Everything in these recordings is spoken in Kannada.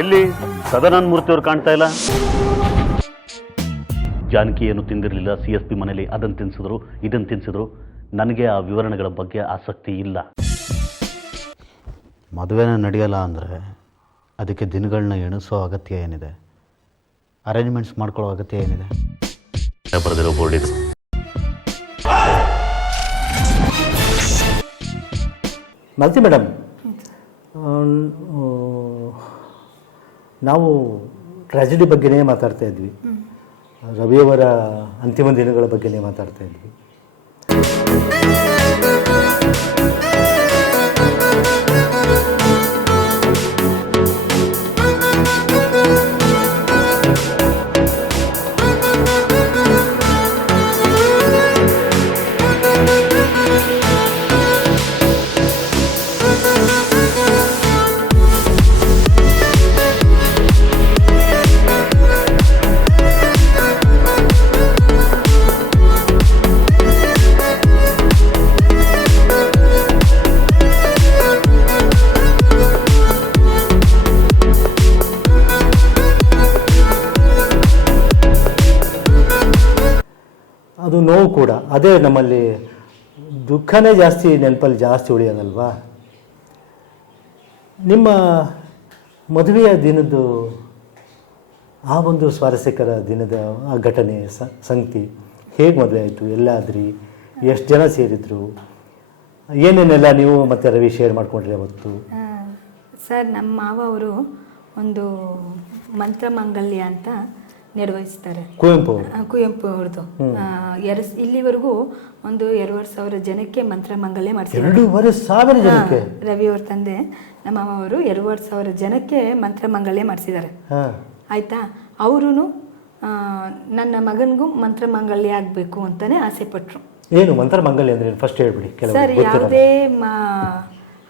ಎಲ್ಲಿ? ಸದಾನಂದ ಮೂರ್ತಿ ಅವ್ರು ಕಾಣ್ತಾ ಇಲ್ಲ? ಜಾನಕಿ ಏನು ತಿಂದಿರಲಿಲ್ಲ ಸಿ ಎಸ್ ಪಿ ಮನೆಯಲ್ಲಿ ಅದನ್ನು ತಿನ್ಸಿದ್ರು ಇದನ್ನು ತಿನ್ಸಿದ್ರು. ನನಗೆ ಆ ವಿವರಣೆಗಳ ಬಗ್ಗೆ ಆಸಕ್ತಿ ಇಲ್ಲ. ಮದುವೆನೇ ನಡೆಯಲ್ಲ ಅಂದರೆ ಅದಕ್ಕೆ ದಿನಗಳನ್ನ ಎಣಿಸೋ ಅಗತ್ಯ ಏನಿದೆ? ಅರೇಂಜ್ಮೆಂಟ್ಸ್ ಮಾಡ್ಕೊಳ್ಳೋ ಅಗತ್ಯ ಏನಿದೆ? ಬರೆದಿರೋ ಬೋರ್ಡ್ ಇದು. ಮಾಲತಿ ಮೇಡಮ್ ನಾವು ಟ್ರಾಜಿಡಿ ಬಗ್ಗೆನೇ ಮಾತಾಡ್ತಾ ಇದ್ವಿ. ರವಿಯವರ ಅಂತಿಮ ದಿನಗಳ ಬಗ್ಗೆನೇ ಮಾತಾಡ್ತಾ ಇದ್ವಿ. ಅದೇ ನಮ್ಮಲ್ಲಿ ದುಃಖನೇ ಜಾಸ್ತಿ, ನೆನಪಲ್ಲಿ ಜಾಸ್ತಿ ಉಳಿಯೋದಲ್ವಾ? ನಿಮ್ಮ ಮದುವೆಯ ದಿನದ್ದು ಆ ಒಂದು ಸ್ವಾರಸ್ಯಕರ ದಿನದ ಆ ಘಟನೆ ಸಂಗತಿ ಹೇಗೆ ಮದುವೆ ಆಯಿತು? ಎಲ್ಲಾದ್ರಿ? ಎಷ್ಟು ಜನ ಸೇರಿದ್ರು? ಏನೇನೆಲ್ಲ ನೀವು ಮತ್ತೆ ರವಿ ಶೇರ್ ಮಾಡ್ಕೊಂಡ್ರಿ ಅವತ್ತು? ಸರ್ ನಮ್ಮ ಮಾವ ಅವರು ಒಂದು ಮಂತ್ರಮಂಗಲ್ಯ ಅಂತ ನಿರ್ವಹಿಸ್ತಾರೆ. ಕುವೆಂಪು ಕುವೆಂಪು ಅವ್ರದ್ದು ಎರಡು ಇಲ್ಲಿವರೆಗೂ ಒಂದು ಎರಡೂವರೆ ಸಾವಿರ ಜನಕ್ಕೆ ಮಂತ್ರ ಮಂಗಲ್ಯ ಮಾಡಿಸಿದ್ದಾರೆ. ಸಾವಿರ ಜನಕ್ಕೆ? ರವಿ ಅವ್ರ ತಂದೆ ನಮ್ಮ ಅವರು ಎರಡೂವರೆ ಸಾವಿರ ಜನಕ್ಕೆ ಮಂತ್ರ ಮಂಗಲ್ಯ ಮಾಡಿಸಿದ್ದಾರೆ. ಆಯ್ತಾ? ಅವರು ನನ್ನ ಮಗನಿಗೂ ಮಂತ್ರ ಮಂಗಲ್ಯ ಆಗಬೇಕು ಅಂತಾನೆ ಆಸೆ ಪಟ್ರು. ಏನು ಮಂತ್ರ ಮಂಗಲ್ಯ ಅಂದ್ರೆ ಫಸ್ಟ್ ಹೇಳ್ಬಿಡಿ ಸರ್ ಯಾವುದೇ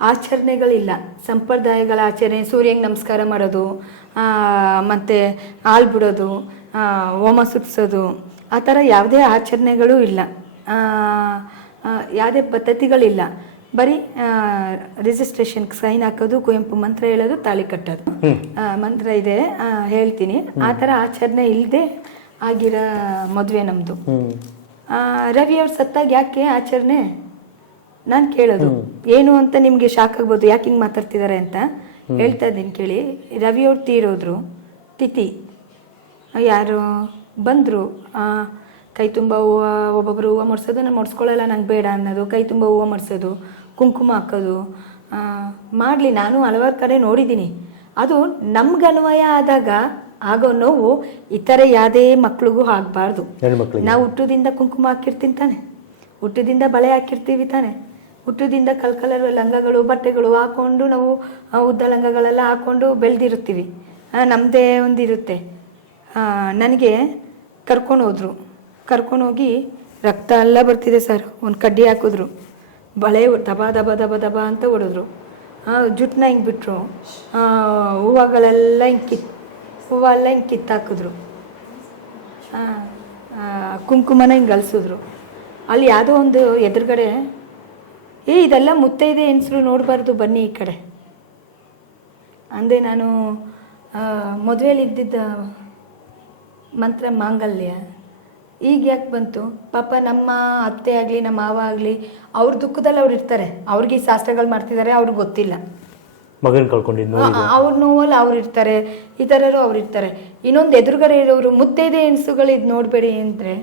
ಆಚರಣೆಗಳಿಲ್ಲ. ಸಂಪ್ರದಾಯಗಳ ಆಚರಣೆ ಸೂರ್ಯಂಗೆ ನಮಸ್ಕಾರ ಮಾಡೋದು ಮತ್ತೆ ಹಾಲು ಬಿಡೋದು ಆ, ಹೋಮ ಸುಟ್ಸೋದು ಆ ಥರ ಯಾವುದೇ ಆಚರಣೆಗಳು ಇಲ್ಲ. ಯಾವುದೇ ಪದ್ಧತಿಗಳಿಲ್ಲ. ಬರೀ ರಿಜಿಸ್ಟ್ರೇಷನ್ ಸೈನ್ ಹಾಕೋದು ಕುವೆಂಪು ಮಂತ್ರ ಹೇಳೋದು ತಾಳಿ ಕಟ್ಟೋದು. ಮಂತ್ರ ಇದೆ ಹೇಳ್ತೀನಿ. ಆ ಥರ ಆಚರಣೆ ಇಲ್ಲದೆ ಆಗಿರೋ ಮದುವೆ ನಮ್ಮದು ರವಿ ಅವ್ರು ಸತ್ತಾಗ ಯಾಕೆ ಆಚರಣೆ? ನಾನು ಕೇಳೋದು. ಏನು ಅಂತ ನಿಮಗೆ ಶಾಕ್ ಆಗ್ಬೋದು ಯಾಕೆ ಹಿಂಗೆ ಮಾತಾಡ್ತಿದ್ದಾರೆ ಅಂತ? ಹೇಳ್ತಾ ಇದ್ದೀನಿ ಕೇಳಿ. ರವಿ ಅವ್ರು ತೀರೋದ್ರು. ತಿಥಿ. ಯಾರು? ಬಂದರು. ಕೈ ತುಂಬ ಹೂವು ಒಬ್ಬೊಬ್ಬರು ಹೂವು ಮಡ್ಸೋದು ನಾನು ಮಡ್ಸ್ಕೊಳ್ಳಲ್ಲ ನಂಗೆ ಬೇಡ ಅನ್ನೋದು. ಕೈ ತುಂಬ ಹೂವು ಮಡ್ಸೋದು ಕುಂಕುಮ ಹಾಕೋದು. ಮಾಡಲಿ ನಾನು ಹಲವಾರು ಕಡೆ ನೋಡಿದ್ದೀನಿ. ಅದು ನಮ್ಗೆ ಅನ್ವಯ ಆದಾಗ ಆಗೋ ನೋವು ಇತರ ಯಾವುದೇ ಮಕ್ಳಿಗೂ ಆಗಬಾರ್ದು. ನಾವು ಹುಟ್ಟುದಿಂದ ಕುಂಕುಮ ಹಾಕಿರ್ತೀನಿ ತಾನೆ. ಹುಟ್ಟುದಿಂದ ಬಳೆ ಹಾಕಿರ್ತೀವಿ ತಾನೆ. ಹುಟ್ಟುದಿಂದ ಕಲ್ ಕಲರ್ ಲಂಗಗಳು, ಬಟ್ಟೆಗಳು ಹಾಕೊಂಡು ನಾವು ಉದ್ದ ಲಂಗಗಳೆಲ್ಲ ಹಾಕೊಂಡು ಬೆಳೆದಿರ್ತೀವಿ ನಮ್ಮದೇ ಒಂದಿರುತ್ತೆ. ನನಗೆ ಕರ್ಕೊಂಡು ಹೋದ್ರು. ಕರ್ಕೊಂಡು ಹೋಗಿ ರಕ್ತ ಎಲ್ಲ ಬರ್ತಿದೆ ಸರ್. ಒಂದು ಕಡ್ಡಿ ಹಾಕಿದ್ರು. ಬಳೆ ದಬ ದಬ ದಬ ದಬ ಅಂತ ಹೊಡೆದ್ರು. ಜುಟ್ಟನ್ನ ಹಿಂಗೆ ಬಿಟ್ಟರು ಹೂವುಗಳೆಲ್ಲ ಹಿಂಗೆ ಕಿತ್ ಹೂವೆಲ್ಲ ಹಿಂಗೆ ಕಿತ್ತಾಕಿದ್ರು ಕುಂಕುಮನ ಹಿಂಗೆ ಅಲ್ಸಿದ್ರು. ಅಲ್ಲಿ ಯಾವುದೋ ಒಂದು ಎದುರುಗಡೆ ಏ ಇದೆಲ್ಲ ಮುತ್ತೈದೆ ಹೆಂಗಸ್ರು ನೋಡಬಾರ್ದು ಬನ್ನಿ ಈ ಕಡೆ. ಅಂದರೆ ನಾನು ಮದುವೆಯಲ್ಲಿ ಇದ್ದಿದ್ದ ಮಂತ್ರ ಮಾಂಗಲ್ಯ. ಈಗ ಯಾಕೆ ಬಂತು? ಪಾಪ ನಮ್ಮ ಅತ್ತೆ ಆಗಲಿ ನಮ್ಮ ಮಾವ ಆಗಲಿ ಅವ್ರ ದುಃಖದಲ್ಲಿ ಅವ್ರು ಇರ್ತಾರೆ. ಅವ್ರಿಗೆ ಈ ಶಾಸ್ತ್ರಗಳು ಮಾಡ್ತಿದ್ದಾರೆ ಅವ್ರಿಗೆ ಗೊತ್ತಿಲ್ಲ. ಮಗನ ಕಳ್ಕೊಂಡಿದ್ದು ಅವ್ರ ನೋವಲ್ಲಿ ಅವ್ರು ಇರ್ತಾರೆ ಈ ಥರರು ಅವ್ರು ಇರ್ತಾರೆ. ಇನ್ನೊಂದು ಎದುರುಗಡೆ ಇರೋರು ಮುತ್ತೈದೆ ಹೆಣ್ಸುಗಳು ಇದು ನೋಡಬೇಡಿ ಅಂದರೆ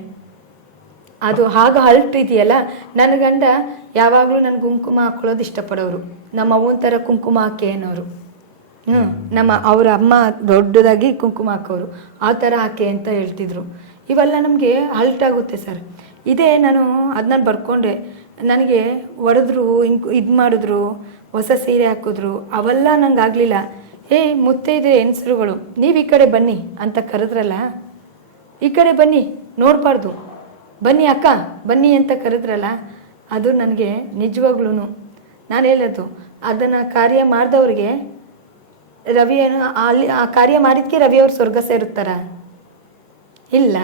ಅದು ಹಾಗೆ ಹಲ್ಟ್ ಇದೆಯಲ್ಲ ನನ್ನ ಗಂಡ ಯಾವಾಗಲೂ ನನ್ನ ಕುಂಕುಮ ಹಾಕೊಳ್ಳೋದು ಇಷ್ಟಪಡೋರು. ನಮ್ಮ ಅವ್ವನ ಥರ ಕುಂಕುಮ ಹಾಕಿ ಅನ್ನೋರು. ಹ್ಞೂ ನಮ್ಮ ಅವ್ರ ಅಮ್ಮ ದೊಡ್ಡದಾಗಿ ಕುಂಕುಮ ಹಾಕೋರು. ಆ ಥರ ಹಾಕಿ ಅಂತ ಹೇಳ್ತಿದ್ರು. ಇವೆಲ್ಲ ನಮಗೆ ಹಲ್ಟ್ ಆಗುತ್ತೆ ಸರ್. ಇದೇ ನಾನು ಅದನ್ನ ಬರ್ಕೊಂಡೆ. ನನಗೆ ಒಡೆದ್ರು ಹಿಂಗೆ ಇದು ಮಾಡಿದ್ರು, ಹೊಸ ಸೀರೆ ಹಾಕಿದ್ರು, ಅವೆಲ್ಲ ನಂಗೆ ಆಗಲಿಲ್ಲ. ಏ ಮುತ್ತೈದೆ ಹೆಂಗಸರುಗಳು? ನೀವು ಈ ಕಡೆ ಬನ್ನಿ ಅಂತ ಕರೆದ್ರಲ್ಲ? ಈ ಕಡೆ ಬನ್ನಿ, ನೋಡಬಾರ್ದು. ಬನ್ನಿ ಅಕ್ಕ, ಬನ್ನಿ ಅಂತ ಕರೆದ್ರಲ್ಲ, ಅದು ನನಗೆ ನಿಜವಾಗ್ಲೂ ನಾನು ಹೇಳೋದು, ಅದನ್ನು ಕಾರ್ಯ ಮಾಡಿದವ್ರಿಗೆ ರವಿ ಏನು, ಅಲ್ಲಿ ಆ ಕಾರ್ಯ ಮಾಡಿದ್ಕೆ ರವಿ ಅವ್ರು ಸ್ವರ್ಗ ಸೇರುತ್ತಾರ? ಇಲ್ಲ.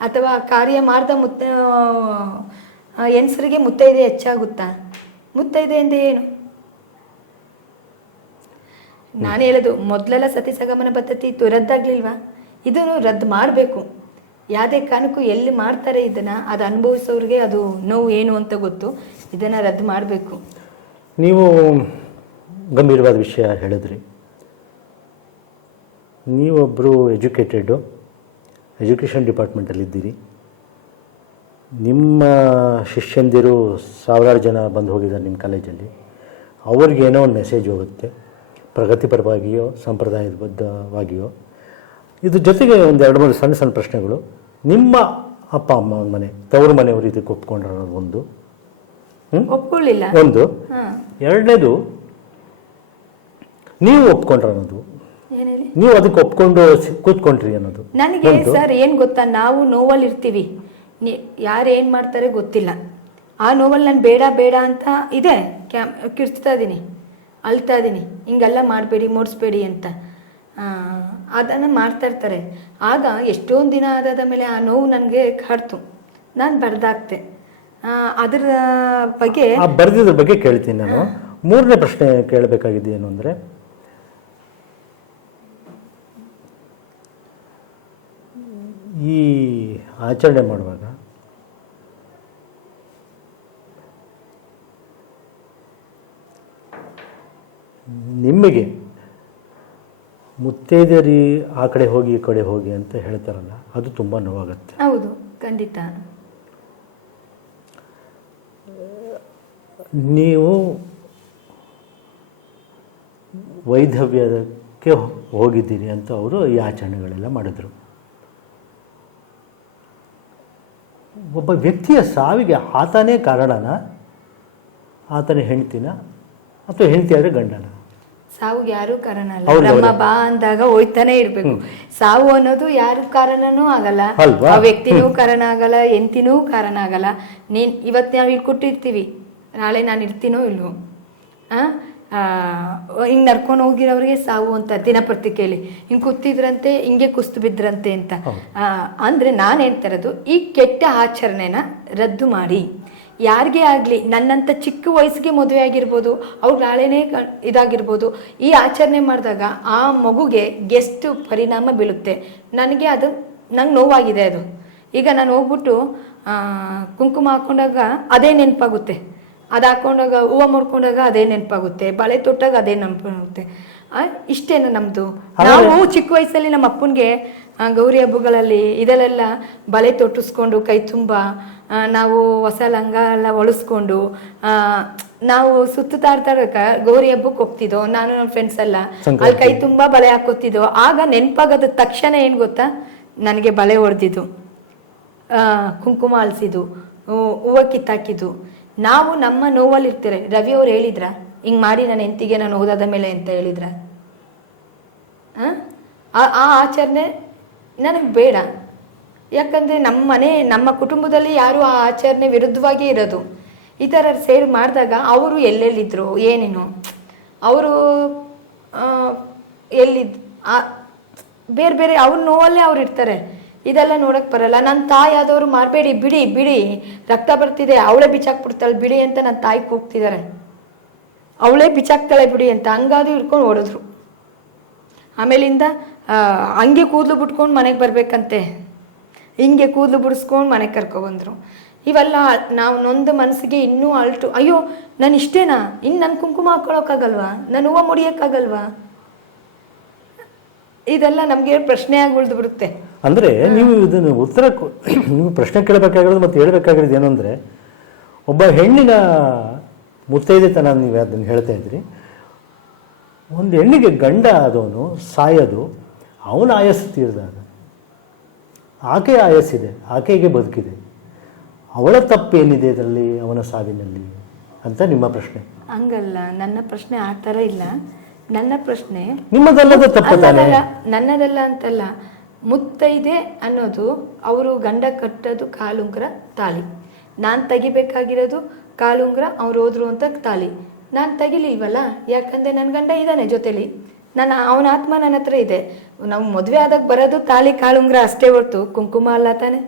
ಅಥವಾ ಕಾರ್ಯ ಮಾಡ್ದ ಮುತ್ತ ಹೆಂಗಸರಿಗೆ ಮುತ್ತೈದೆ ಹೆಚ್ಚಾಗುತ್ತಾ? ಮುತ್ತೈದೆ ಅಂದ್ರೆ ಏನು? ನಾನು ಹೇಳೋದು, ಮೊದಲೆಲ್ಲ ಸತಿ ಸಗಮನ ಪದ್ಧತಿ ಇತ್ತು ರದ್ದಾಗ್ಲಿಲ್ವಾ? ಇದನ್ನು ರದ್ದು ಮಾಡಬೇಕು. ಯಾವುದೇ ಕಾರಣಕ್ಕೂ ಎಲ್ಲಿ ಮಾಡ್ತಾರೆ ಇದನ್ನ, ಅದು ಅನುಭವಿಸೋರಿಗೆ ಅದು ನೋವು ಏನು ಅಂತ ಗೊತ್ತು. ಇದನ್ನ ರದ್ದು ಮಾಡಬೇಕು. ನೀವು ಗಂಭೀರವಾದ ವಿಷಯ ಹೇಳಿದ್ರಿ. ನೀವೊಬ್ಬರು ಎಜುಕೇಟೆಡು, ಎಜುಕೇಷನ್ ಡಿಪಾರ್ಟ್ಮೆಂಟಲ್ಲಿದ್ದೀರಿ. ನಿಮ್ಮ ಶಿಷ್ಯಂದಿರು ಸಾವಿರಾರು ಜನ ಬಂದು ಹೋಗಿದ್ದಾರೆ ನಿಮ್ಮ ಕಾಲೇಜಲ್ಲಿ. ಅವ್ರಿಗೇನೋ ಒಂದು ಮೆಸೇಜ್ ಹೋಗುತ್ತೆ. ಪ್ರಗತಿಪರವಾಗಿಯೋ, ಸಂಪ್ರದಾಯಬದ್ಧವಾಗಿಯೋ. ಇದ್ರ ಜೊತೆಗೆ ಒಂದು ಎರಡು ಮೂರು ಸಣ್ಣ ಸಣ್ಣ ಪ್ರಶ್ನೆಗಳು. ನಿಮ್ಮ ಅಪ್ಪ ಅಮ್ಮ ಮನೆ ತವರು ಮನೆಯವರು ಇದಕ್ಕೆ ಒಪ್ಕೊಂಡ್ರೆ ಒಂದು? ಒಪ್ಕೊಳ್ಳಿಲ್ಲ. ಒಂದು. ಎರಡನೇದು ನೀವು ಒಪ್ಕೊಂಡ್ರ ಅನ್ನೋದು. ನೀವು ಅದಕ್ಕೆ ಒಪ್ಕೊಂಡು ಕೂತ್ಕೊಂಡ್ರಿ ಅನ್ನೋದು. ನನಗೆ ಸರ್ ಏನು ಗೊತ್ತಾ? ನಾವು ನೋವಲ್ಲಿ ಇರ್ತೀವಿ ಯಾರು ಏನು ಮಾಡ್ತಾರೆ ಗೊತ್ತಿಲ್ಲ. ಆ ನೋವಲ್ಲಿ ನಾನು ಬೇಡ ಬೇಡ ಅಂತ ಇದೆ. ಕಿರ್ಚ್ತಾ ಇದ್ದೀನಿ ಅಳ್ತಾ ಇದ್ದೀನಿ ಹಿಂಗೆಲ್ಲ ಮಾಡಬೇಡಿ ಮೂಡಿಸ್ಬೇಡಿ ಅಂತ. ಅದನ್ನು ಮಾಡ್ತಾ ಇರ್ತಾರೆ. ಆಗ ಎಷ್ಟೊಂದು ದಿನ ಆದಾದ ಮೇಲೆ ಆ ನೋವು ನನಗೆ ಕಾಡ್ತು ನಾನು ಬರ್ದಾಗ್ತೆ. ಅದರ ಬಗ್ಗೆ ಬರೆದಿದ್ರ ಬಗ್ಗೆ ಕೇಳ್ತೀನಿ ನಾನು. ಮೂರನೇ ಪ್ರಶ್ನೆ ಕೇಳಬೇಕಾಗಿದ್ದು ಏನು ಅಂದರೆ, ಈ ಆಚರಣೆ ಮಾಡುವಾಗ ನಿಮಗೆ ಮುತ್ತೈದೆಯರಿ ಆ ಕಡೆ ಹೋಗಿ ಈ ಕಡೆ ಹೋಗಿ ಅಂತ ಹೇಳ್ತಾರಲ್ಲ ಅದು ತುಂಬ ನೋವಾಗುತ್ತೆ. ಹೌದು ಖಂಡಿತ. ನೀವು ವೈಧವ್ಯಕ್ಕೆ ಹೋಗಿದ್ದೀರಿ ಅಂತ ಅವರು ಈ ಆಚರಣೆಗಳೆಲ್ಲ ಮಾಡಿದರು. ಒಬ್ಬ ವ್ಯಕ್ತಿಯ ಸಾವಿಗೆ ಆತನೇ ಕಾರಣನ ಆತನ ಹೆಂಡ್ತಿನ ಅಥವಾ ಹೆಂಡತಿ ಆದರೆ ಗಂಡನ. ಸಾವಿಗೆ ಯಾರು ಕಾರಣ ಅಲ್ಲ ನಮ್ಮ ಬ್ರಹ್ಮ ಬಾ ಅಂದಾಗ ಹೋಯ್ತಾನೆ ಇರ್ಬೇಕು. ಸಾವು ಅನ್ನೋದು ಯಾರು ಕಾರಣನೂ ಆಗಲ್ಲ. ಆ ವ್ಯಕ್ತಿನೂ ಕಾರಣ ಆಗಲ್ಲ ಎಂತಿನೂ ಕಾರಣ ಆಗಲ್ಲ. ನೀನ್ ಇವತ್ತು ನಾವು ಇಲ್ಲಿ ಕೊಟ್ಟಿರ್ತೀವಿ. ನಾಳೆ ನಾನು ಇರ್ತೀನೋ ಇಲ್ವೋ? ಆ? ಹಿಂಗೆ ನಡ್ಕೊಂಡು ಹೋಗಿರೋರಿಗೆ ಸಾವು ಅಂತ ದಿನಪತ್ರಿಕೆಯಲ್ಲಿ. ಹಿಂಗೆ ಕೂತಿದ್ರಂತೆ ಹಿಂಗೆ ಕುಸ್ತು ಬಿದ್ರಂತೆ ಅಂತ. ಅಂದರೆ ನಾನು ಹೇಳ್ತಾ ಇರೋದು ಈ ಕೆಟ್ಟ ಆಚರಣೆನ ರದ್ದು ಮಾಡಿ. ಯಾರಿಗೆ ಆಗಲಿ ನನ್ನಂಥ ಚಿಕ್ಕ ವಯಸ್ಸಿಗೆ ಮದುವೆ ಆಗಿರ್ಬೋದು ಅವ್ರು ನಾಳೆನೇ ಇದಾಗಿರ್ಬೋದು ಈ ಆಚರಣೆ ಮಾಡಿದಾಗ ಆ ಮಗುಗೆ ಗೆಸ್ಟ್ ಪರಿಣಾಮ ಬೀಳುತ್ತೆ? ನನಗೆ ಅದು ನಂಗೆ ನೋವಾಗಿದೆ ಅದು. ಈಗ ನಾನು ಹೋಗ್ಬಿಟ್ಟು ಕುಂಕುಮ ಹಾಕೊಂಡಾಗ ಅದೇ ನೆನಪಾಗುತ್ತೆ. ಅದು ಹಾಕೊಂಡಾಗ ಹೂವು ಮುಡ್ಕೊಂಡಾಗ ಅದೇ ನೆನಪಾಗುತ್ತೆ ಬಳೆ ತೊಟ್ಟಾಗ ಅದೇ ನೆನಪಾಗುತ್ತೆ. ಇಷ್ಟೇನ ನಮ್ಮದು ನಾವು ಚಿಕ್ಕ ವಯಸ್ಸಲ್ಲಿ ನಮ್ಮ ಅಪ್ಪನಿಗೆ ಗೌರಿ ಹಬ್ಬಗಳಲ್ಲಿ ಇದರಲ್ಲೆಲ್ಲ ಬಳೆ ತೊಟ್ಟಿಸ್ಕೊಂಡು ಕೈ ತುಂಬ ನಾವು ಹೊಸ ಲಂಗ ಎಲ್ಲ ಹೊಲಿಸ್ಕೊಂಡು ಆ, ನಾವು ಸುತ್ತುತ್ತಾ ಇರ್ತಾರಕ ಗೌರಿ ಹಬ್ಬಕ್ಕೆ ಹೋಗ್ತಿದ್ದೋ ನಾನು ನನ್ನ ಫ್ರೆಂಡ್ಸ್ ಎಲ್ಲ. ಅಲ್ಲಿ ಕೈ ತುಂಬ ಬಳೆ ಹಾಕೋತಿದ್ದೋ ಆಗ ನೆನಪಾಗೋದ ತಕ್ಷಣ ಏನು ಗೊತ್ತಾ? ನನಗೆ ಬಳೆ ಹೊಡೆದಿದ್ದು ಕುಂಕುಮ ಅಳಿಸಿದ್ದು ಹೂವು ಕಿತ್ತಾಕಿದ್ದು. ನಾವು ನಮ್ಮ ನೋವಲ್ಲಿ ಇರ್ತೀರ ರವಿ ಅವ್ರು ಹೇಳಿದ್ರ? ಹಿಂಗೆ ಮಾಡಿ ನನ್ನ ಹೆಂಡತಿಗೆ ನಾನು ಓದಾದ ಮೇಲೆ ಅಂತ ಹೇಳಿದ್ರ? ಆ? ಆಚರಣೆ ನನಗೆ ಬೇಡ. ಯಾಕಂದರೆ ನಮ್ಮ ಮನೆ, ನಮ್ಮ ಕುಟುಂಬದಲ್ಲಿ ಯಾರು ಆ ಆಚರಣೆ ವಿರುದ್ಧವಾಗಿ ಇರೋದು. ಈ ಥರ ಸೇರಿ ಮಾಡಿದಾಗ ಅವರು ಎಲ್ಲೆಲ್ಲಿದ್ರು, ಏನೇನು? ಅವರು ಎಲ್ಲಿದ್, ಆ, ಬೇರೆ ಬೇರೆ ಅವ್ರ ನೋವಲ್ಲೇ ಅವ್ರು ಇರ್ತಾರೆ. ಇದೆಲ್ಲ ನೋಡಕ್ ಬರಲ್ಲ. ನನ್ನ ತಾಯಿ ಆದವರು ಮಾರ್ಬೇಡಿ, ಬಿಡಿ ಬಿಡಿ. ರಕ್ತ ಬರ್ತಿದೆ, ಅವಳೇ ಬಿಚ್ಚಾಕ್ಬಿಡ್ತಾಳೆ, ಬಿಡಿ ಅಂತ ನನ್ನ ತಾಯಿ ಕೂಗ್ತಿದ್ದಾರೆ ಅವಳೇ ಬಿಚ್ಚಾಕ್ತಾಳೆ ಬಿಡಿ ಅಂತ ಹಂಗಾದ್ರು ಹಿಡ್ಕೊಂಡು ಓಡಿದ್ರು. ಆಮೇಲಿಂದ ಹಂಗೆ ಕೂದಲು ಬಿಟ್ಕೊಂಡು ಮನೆಗೆ ಬರಬೇಕಂತೆ. ಹಿಂಗೆ ಕೂದಲು ಬಿಡಿಸ್ಕೊಂಡು ಮನೆಗೆ ಕರ್ಕೊಬಂದ್ರು. ಇವೆಲ್ಲ ನಾವು ನೊಂದ ಮನಸ್ಸಿಗೆ ಇನ್ನೂ ಅಲ್ಟು. ಅಯ್ಯೋ, ನಾನು ಇಷ್ಟೇನಾ? ಇನ್ನು ನನ್ನ ಕುಂಕುಮ ಹಾಕೊಳಕ್ಕಾಗಲ್ವಾ? ನಾನು ಹೂವು ಮುಡಿಯೋಕ್ಕಾಗಲ್ವಾ? ಇದೆಲ್ಲ ನಮಗೆ ಪ್ರಶ್ನೆ ಆಗಿ ಉಳಿದು ಬರುತ್ತೆ ಅಂದರೆ ನೀವು ಇದನ್ನು ಉತ್ತರ ನೀವು ಪ್ರಶ್ನೆ ಕೇಳಬೇಕಾಗಿರೋದು ಮತ್ತು ಹೇಳಬೇಕಾಗಿರೋದು ಏನು ಅಂದರೆ ಒಬ್ಬ ಹೆಣ್ಣಿನ ಮುತ್ತೈದೆತನ ನೀವು ಅದನ್ನು ಹೇಳ್ತಾ ಇದ್ರಿ ಒಂದು ಹೆಣ್ಣಿಗೆ ಗಂಡ ಆದವನು ಸಾಯೋದು ಅವನ ಆಯಸ್ಸು ತೀರಿದಾಗ ಆಕೆ ಆಯಸ್ಸಿದೆ ಆಕೆಗೆ ಬದುಕಿದೆ. ಅವಳ ತಪ್ಪೇನಿದೆ ಇದರಲ್ಲಿ ಅವನ ಸಾವಿನಲ್ಲಿ ಅಂತ ನಿಮ್ಮ ಪ್ರಶ್ನೆ? ಹಂಗಲ್ಲ ನನ್ನ ಪ್ರಶ್ನೆ ಆ ಥರ ಇಲ್ಲ. ನನ್ನ ಪ್ರಶ್ನೆ ನಿಮ್ಮದಲ್ಲದ ತಪ್ಪು ತಾನೆ? ನನ್ನದಲ್ಲ ಅಂತಲ್ಲ. ಮುತ್ತೈದೆ ಅನ್ನೋದು ಅವರು ಗಂಡ ಕಟ್ಟೋದು ಕಾಲುಂಗ್ರ ತಾಳಿ. ನಾನು ತೆಗಿಬೇಕಾಗಿರೋದು ಕಾಲುಂಗ್ರ ಅವ್ರು ಹೋದ್ರು ಅಂತ ತಾಳಿ. ನಾನು ತೆಗಿಲಿಲ್ವಲ್ಲ? ಯಾಕಂದ್ರೆ ನನ್ನ ಗಂಡ ಇದ್ದಾನೆ ಜೊತೆಲಿ. ನನ್ನ ಅವನ ಆತ್ಮ ನನ್ನ ಹತ್ರ ಇದೆ. ನಾವು ಮದುವೆ ಆದಾಗ ಬರೋದು ತಾಳಿ ಕಾಳುಂಗ್ರ ಅಷ್ಟೇ ಹೊರತು. ಕುಂಕುಮ ಅಲ್ಲ ತಾನೆ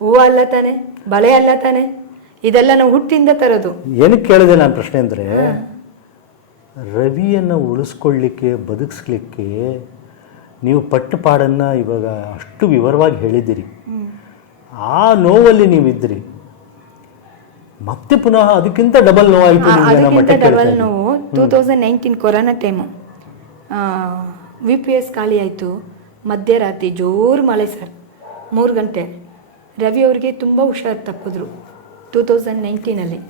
ಹೂವು ಅಲ್ಲ ತಾನೆ ಬಳೆ ಅಲ್ಲ ತಾನೆ. ಇದೆಲ್ಲ ನಾವು ಹುಟ್ಟಿಂದ ತರೋದು. ಏನಕ್ಕೆ ಕೇಳಿದೆ ನಾನು ಪ್ರಶ್ನೆ ಅಂದರೆ ರವಿಯನ್ನು ಉಳಿಸ್ಕೊಳ್ಳಿಕ್ಕೆ ಬದುಕಿಸ್ಲಿಕ್ಕೆ ನೀವು ಪಟ್ಟು ಪಾಡನ್ನು ಇವಾಗ ಅಷ್ಟು ವಿವರವಾಗಿ ಹೇಳಿದ್ದೀರಿ. ಆ ನೋವಲ್ಲಿ ನೀವಿದ್ರಿ. ಮತ್ತೆ ಪುನಃ ಅದಕ್ಕಿಂತ ಡಬಲ್ ನೋವಾಯಿತು ಡಬಲ್ ನೋವು two thousand nineteen corona time V P S ಖಾಲಿ ಆಯಿತು. ಮಧ್ಯರಾತ್ರಿ ಜೋರು ಮಳೆ ಸರ್ ಮೂರು ಗಂಟೆ. ರವಿ ಅವ್ರಿಗೆ ತುಂಬ ಹುಷಾರು ತಪ್ಪಿದ್ರು. ಟೂ ತೌಸಂಡ್ ನೈನ್ಟೀನಲ್ಲಿ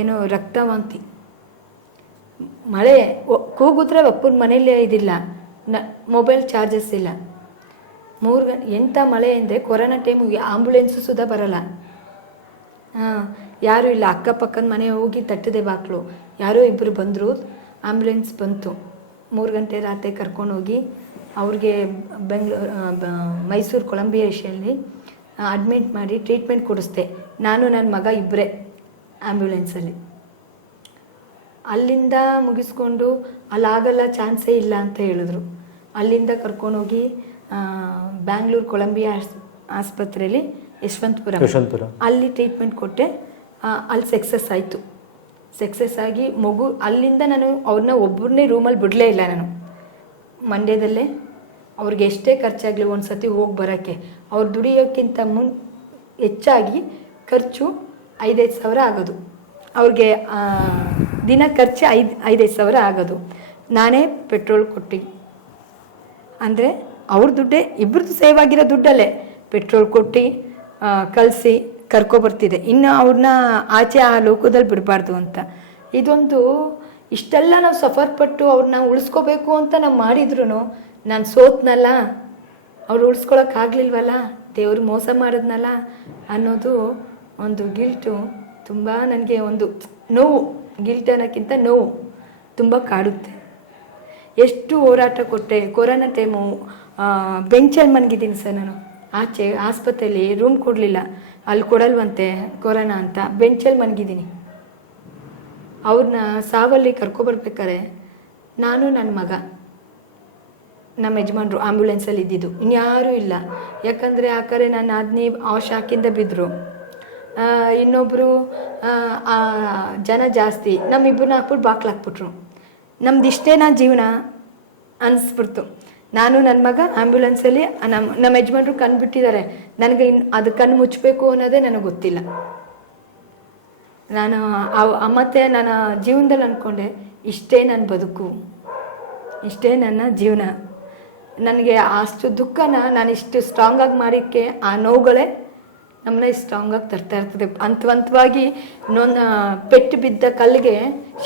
ಏನು ರಕ್ತವಾಂತಿ. ಮಳೆ ಕೂಗಿದ್ರೆ ಅಪ್ಪನ ಮನೇಲಿ ಇದಿಲ್ಲ. ನ ಮೊಬೈಲ್ ಚಾರ್ಜಸ್ ಇಲ್ಲ. ಮೂರು ಗಂಟೆ ಎಂಥ ಮಳೆ ಅಂದರೆ ಕೊರೋನಾ ಟೈಮಿಗೆ ಆಂಬ್ಯುಲೆನ್ಸು ಸುಧಾ ಬರಲ್ಲ. ಹಾಂ, ಯಾರೂ ಇಲ್ಲ, ಅಕ್ಕಪಕ್ಕದ ಮನೆ ಹೋಗಿ ತಟ್ಟದೆ ಬಾಕ್ಲು. ಯಾರೋ ಇಬ್ಬರು ಬಂದರು ಆಂಬ್ಯುಲೆನ್ಸ್ ಬಂತು. ಮೂರು ಗಂಟೆ ರಾತ್ರಿ ಕರ್ಕೊಂಡು ಹೋಗಿ ಅವ್ರಿಗೆ ಬೆಂಗ್ಳೂರು ಮೈಸೂರು, ಕೊಲಂಬಿಯಾ ಏಷಿಯಲ್ಲಿ ಅಡ್ಮಿಟ್ ಮಾಡಿ ಟ್ರೀಟ್ಮೆಂಟ್ ಕೊಡಿಸ್ದೆ. ನಾನು ನನ್ನ ಮಗ ಇಬ್ಬರೇ ಆ್ಯಂಬ್ಯುಲೆನ್ಸಲ್ಲಿ ಅಲ್ಲಿಂದ ಮುಗಿಸ್ಕೊಂಡು ಅಲ್ಲಾಗಲ್ಲ ಚಾನ್ಸೇ ಇಲ್ಲ ಅಂತ ಹೇಳಿದ್ರು. ಅಲ್ಲಿಂದ ಕರ್ಕೊಂಡೋಗಿ ಬ್ಯಾಂಗ್ಳೂರು ಕೊಲಂಬಿಯಾ ಆಸ್- ಆಸ್ಪತ್ರೆಯಲ್ಲಿ ಯಶವಂತಪುರ. ಯಶವಂತಪುರ. ಅಲ್ಲಿ ಟ್ರೀಟ್ಮೆಂಟ್ ಕೊಟ್ಟೆ. ಅಲ್ಲಿ ಸಕ್ಸಸ್ ಆಯಿತು. ಸಕ್ಸಸ್ ಆಗಿ ಮಗು ಅಲ್ಲಿಂದ ನಾನು ಅವ್ರನ್ನ ಒಬ್ಬರನ್ನೇ ರೂಮಲ್ಲಿ ಬಿಡಲೇ ಇಲ್ಲ ನಾನು. ಮಂಡ್ಯದಲ್ಲೇ ಅವ್ರಿಗೆ ಎಷ್ಟೇ ಖರ್ಚಾಗಲಿ ಒಂದು ಸತಿ ಹೋಗಿ ಬರೋಕ್ಕೆ ಅವ್ರು ದುಡಿಯೋಕ್ಕಿಂತ ಮುನ್ ಹೆಚ್ಚಾಗಿ ಖರ್ಚು ಐದೈದು ಸಾವಿರ ಆಗೋದು. ಅವ್ರಿಗೆ ದಿನ ಖರ್ಚು ಐದು, ಐದೈದು ಸಾವಿರ ಆಗೋದು. ನಾನೇ ಪೆಟ್ರೋಲ್ ಕೊಟ್ಟು. ಅಂದರೆ ಅವ್ರ ದುಡ್ಡೇ ಇಬ್ಬರದ್ದು ಸೇವ್ ಆಗಿರೋ ದುಡ್ಡಲ್ಲೇ ಪೆಟ್ರೋಲ್ ಕೊಟ್ಟು ಕಲಸಿ ಕರ್ಕೊಬರ್ತಿದೆ ಇನ್ನು ಅವ್ರನ್ನ ಆಚೆ ಆ ಲೋಕದಲ್ಲಿ ಬಿಡಬಾರ್ದು ಅಂತ. ಇದೊಂದು, ಇಷ್ಟೆಲ್ಲ ನಾವು ಸಫರ್ ಪಟ್ಟು ಅವ್ರನ್ನ ಉಳಿಸ್ಕೋಬೇಕು ಅಂತ ನಾವು ಮಾಡಿದ್ರು ನಾನು ಸೋತ್ನಲ್ಲ? ಅವ್ರು ಉಳಿಸ್ಕೊಳಕ್ಕಾಗ್ಲಿಲ್ವಲ್ಲ ದೇವ್ರು ಮೋಸ ಮಾಡಿದ್ನಲ್ಲ ಅನ್ನೋದು ಒಂದು ಗಿಲ್ಟು. ತುಂಬ ನನಗೆ ಒಂದು ನೋವು ಗಿಲ್ಟ್ ಅನ್ನೋಕ್ಕಿಂತ ನೋವು ತುಂಬ ಕಾಡುತ್ತೆ. ಎಷ್ಟು ಹೋರಾಟ ಕೊಟ್ಟೆ, ಕೊರೋನಾ ಟೈಮು ಬೆಂಚಲ್ಲಿ ಮನಗಿದ್ದೀನಿ ಸರ್ ನಾನು. ಆಚೆ ಆಸ್ಪತ್ರೆಯಲ್ಲಿ ರೂಮ್ ಕೊಡಲಿಲ್ಲ. ಅಲ್ಲಿ ಕೊಡಲ್ವಂತೆ ಕೊರೋನಾ ಅಂತ ಬೆಂಚಲ್ಲಿ ಮನ್ಗಿದ್ದೀನಿ. ಅವ್ರನ್ನ ಸಾವಲ್ಲಿ ಕರ್ಕೊಬರ್ಬೇಕಾರೆ ನಾನು ನನ್ನ ಮಗ, ನಮ್ಮ ಯಜಮಾನ್ರು ಆ್ಯಂಬುಲೆನ್ಸಲ್ಲಿ ಇದ್ದಿದ್ದು. ಇನ್ಯಾರೂ ಇಲ್ಲ. ಯಾಕಂದರೆ ಆ ಕರೆ ನಾನು ಆದ್ನಿ ಆ ಶಾಕಿಂದ ಬಿದ್ದರು ಇನ್ನೊಬ್ಬರು ಜನ ಜಾಸ್ತಿ, ನಮ್ಮಿಬ್ಬರನ್ನ ಹಾಕ್ಬಿಟ್ಟು ಬಾಕ್ಲು ಹಾಕ್ಬಿಟ್ರು ನಮ್ದು ಇಷ್ಟೇನಾ ಜೀವನ? ಅನಿಸ್ಬಿಡ್ತು. ನಾನು ನನ್ನ ಮಗ ಆ್ಯಂಬ್ಯುಲೆನ್ಸಲ್ಲಿ ನಮ್ಮ ನಮ್ಮ ಯಜಮಾನ್ರು ಕಣ್ಣು ಬಿಟ್ಟಿದ್ದಾರೆ ನನಗೆ ಇನ್ನು ಅದು ಕಣ್ಣು ಮುಚ್ಚಬೇಕು ಅನ್ನೋದೇ ನನಗೆ ಗೊತ್ತಿಲ್ಲ. ನಾನು ಮತ್ತೆ ನನ್ನ ಜೀವನದಲ್ಲಿ ಅಂದ್ಕೊಂಡೆ ಇಷ್ಟೇ ನನ್ನ ಬದುಕು. ಇಷ್ಟೇ ನನ್ನ ಜೀವನ. ನನಗೆ ಅಷ್ಟು ದುಃಖನ ನಾನು ಇಷ್ಟು ಸ್ಟ್ರಾಂಗಾಗಿ ಮಾಡಿಕ್ಕೆ ಆ ನೋವುಗಳೇ ನಮ್ಮನ್ನ ಸ್ಟ್ರಾಂಗಾಗಿ ತರ್ತಾ ಇರ್ತದೆ. ಅಂತವಂತವಾಗಿ ನೊಂದ ಪೆಟ್ಟು ಬಿದ್ದ ಕಲ್ಲಿಗೆ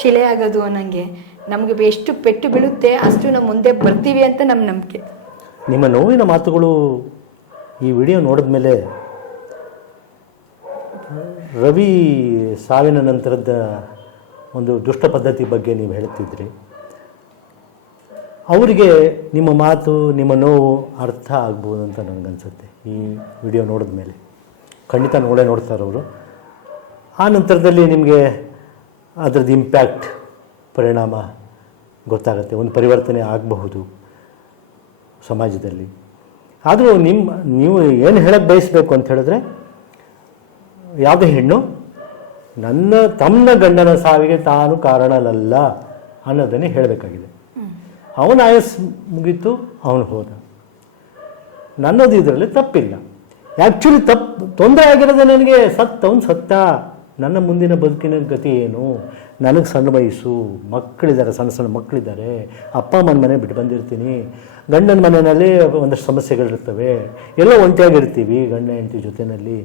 ಶಿಲೆ ಆಗೋದು ಅನ್ನಂಗೆ. ನಮಗೆ ಎಷ್ಟು ಪೆಟ್ಟು ಬೀಳುತ್ತೆ ಅಷ್ಟು ನಾವು ಮುಂದೆ ಬರ್ತೀವಿ ಅಂತ ನಮ್ಮ ನಂಬಿಕೆ. ನಿಮ್ಮ ನೋವಿನ ಮಾತುಗಳು ಈ ವಿಡಿಯೋ ನೋಡಿದ ಮೇಲೆ ರವಿ ಸಾವಿನ ನಂತರದ ಒಂದು ದುಷ್ಟ ಪದ್ಧತಿ ಬಗ್ಗೆ ನೀವು ಹೇಳ್ತಿದ್ರಿ. ಅವರಿಗೆ ನಿಮ್ಮ ಮಾತು, ನಿಮ್ಮ ನೋವು ಅರ್ಥ ಆಗ್ಬೋದು ಅಂತ ನನಗನ್ಸುತ್ತೆ ಈ ವಿಡಿಯೋ ನೋಡಿದ ಮೇಲೆ ಖಂಡಿತ ನೋಡೇ ನೋಡ್ತಾರೆ ಅವರು. ಆ ನಂತರದಲ್ಲಿ ನಿಮಗೆ ಅದರದ್ದು ಇಂಪ್ಯಾಕ್ಟ್ ಪರಿಣಾಮ ಗೊತ್ತಾಗುತ್ತೆ, ಒಂದು ಪರಿವರ್ತನೆ ಆಗಬಹುದು ಸಮಾಜದಲ್ಲಿ. ಆದರೂ ನಿಮ್ಮ ನೀವು ಏನು ಹೇಳಕ್ಕೆ ಬಯಸಬೇಕು ಅಂತ ಹೇಳಿದ್ರೆ, ಯಾವುದೇ ಹೆಣ್ಣು, ನನ್ನ ತಮ್ಮ ಗಂಡನ ಸಾವಿಗೆ ತಾನು ಕಾರಣನಲ್ಲ ಅನ್ನೋದನ್ನೇ ಹೇಳಬೇಕಾಗಿದೆ. ಅವನ ಆಯಸ್ ಮುಗೀತು, ಅವನು ಹೋದ. ನನ್ನದು ಇದರಲ್ಲಿ ತಪ್ಪಿಲ್ಲ. ಆ್ಯಕ್ಚುಲಿ ತಪ್ಪು ತೊಂದರೆ ಆಗಿರೋದೇ ನನಗೆ ಸತ್ತ, ಅವನು ಸತ್ತ. ನನ್ನ ಮುಂದಿನ ಬದುಕಿನ ಗತಿ ಏನು? ನನಗೆ ಸಣ್ಣ ವಯಸ್ಸು, ಮಕ್ಕಳಿದ್ದಾರೆ, ಸಣ್ಣ ಸಣ್ಣ ಮಕ್ಕಳಿದ್ದಾರೆ. ಅಪ್ಪ ಅಮ್ಮನ ಮನೆ ಬಿಟ್ಟು ಬಂದಿರ್ತೀನಿ. ಗಂಡನ ಮನೆಯಲ್ಲಿ ಒಂದಷ್ಟು ಸಮಸ್ಯೆಗಳಿರ್ತವೆ. ಎಲ್ಲ ಒಂಟಿಯಾಗಿರ್ತೀವಿ, ಗಂಡ ಹೆಂಡತಿ ಜೊತೆಯಲ್ಲಿ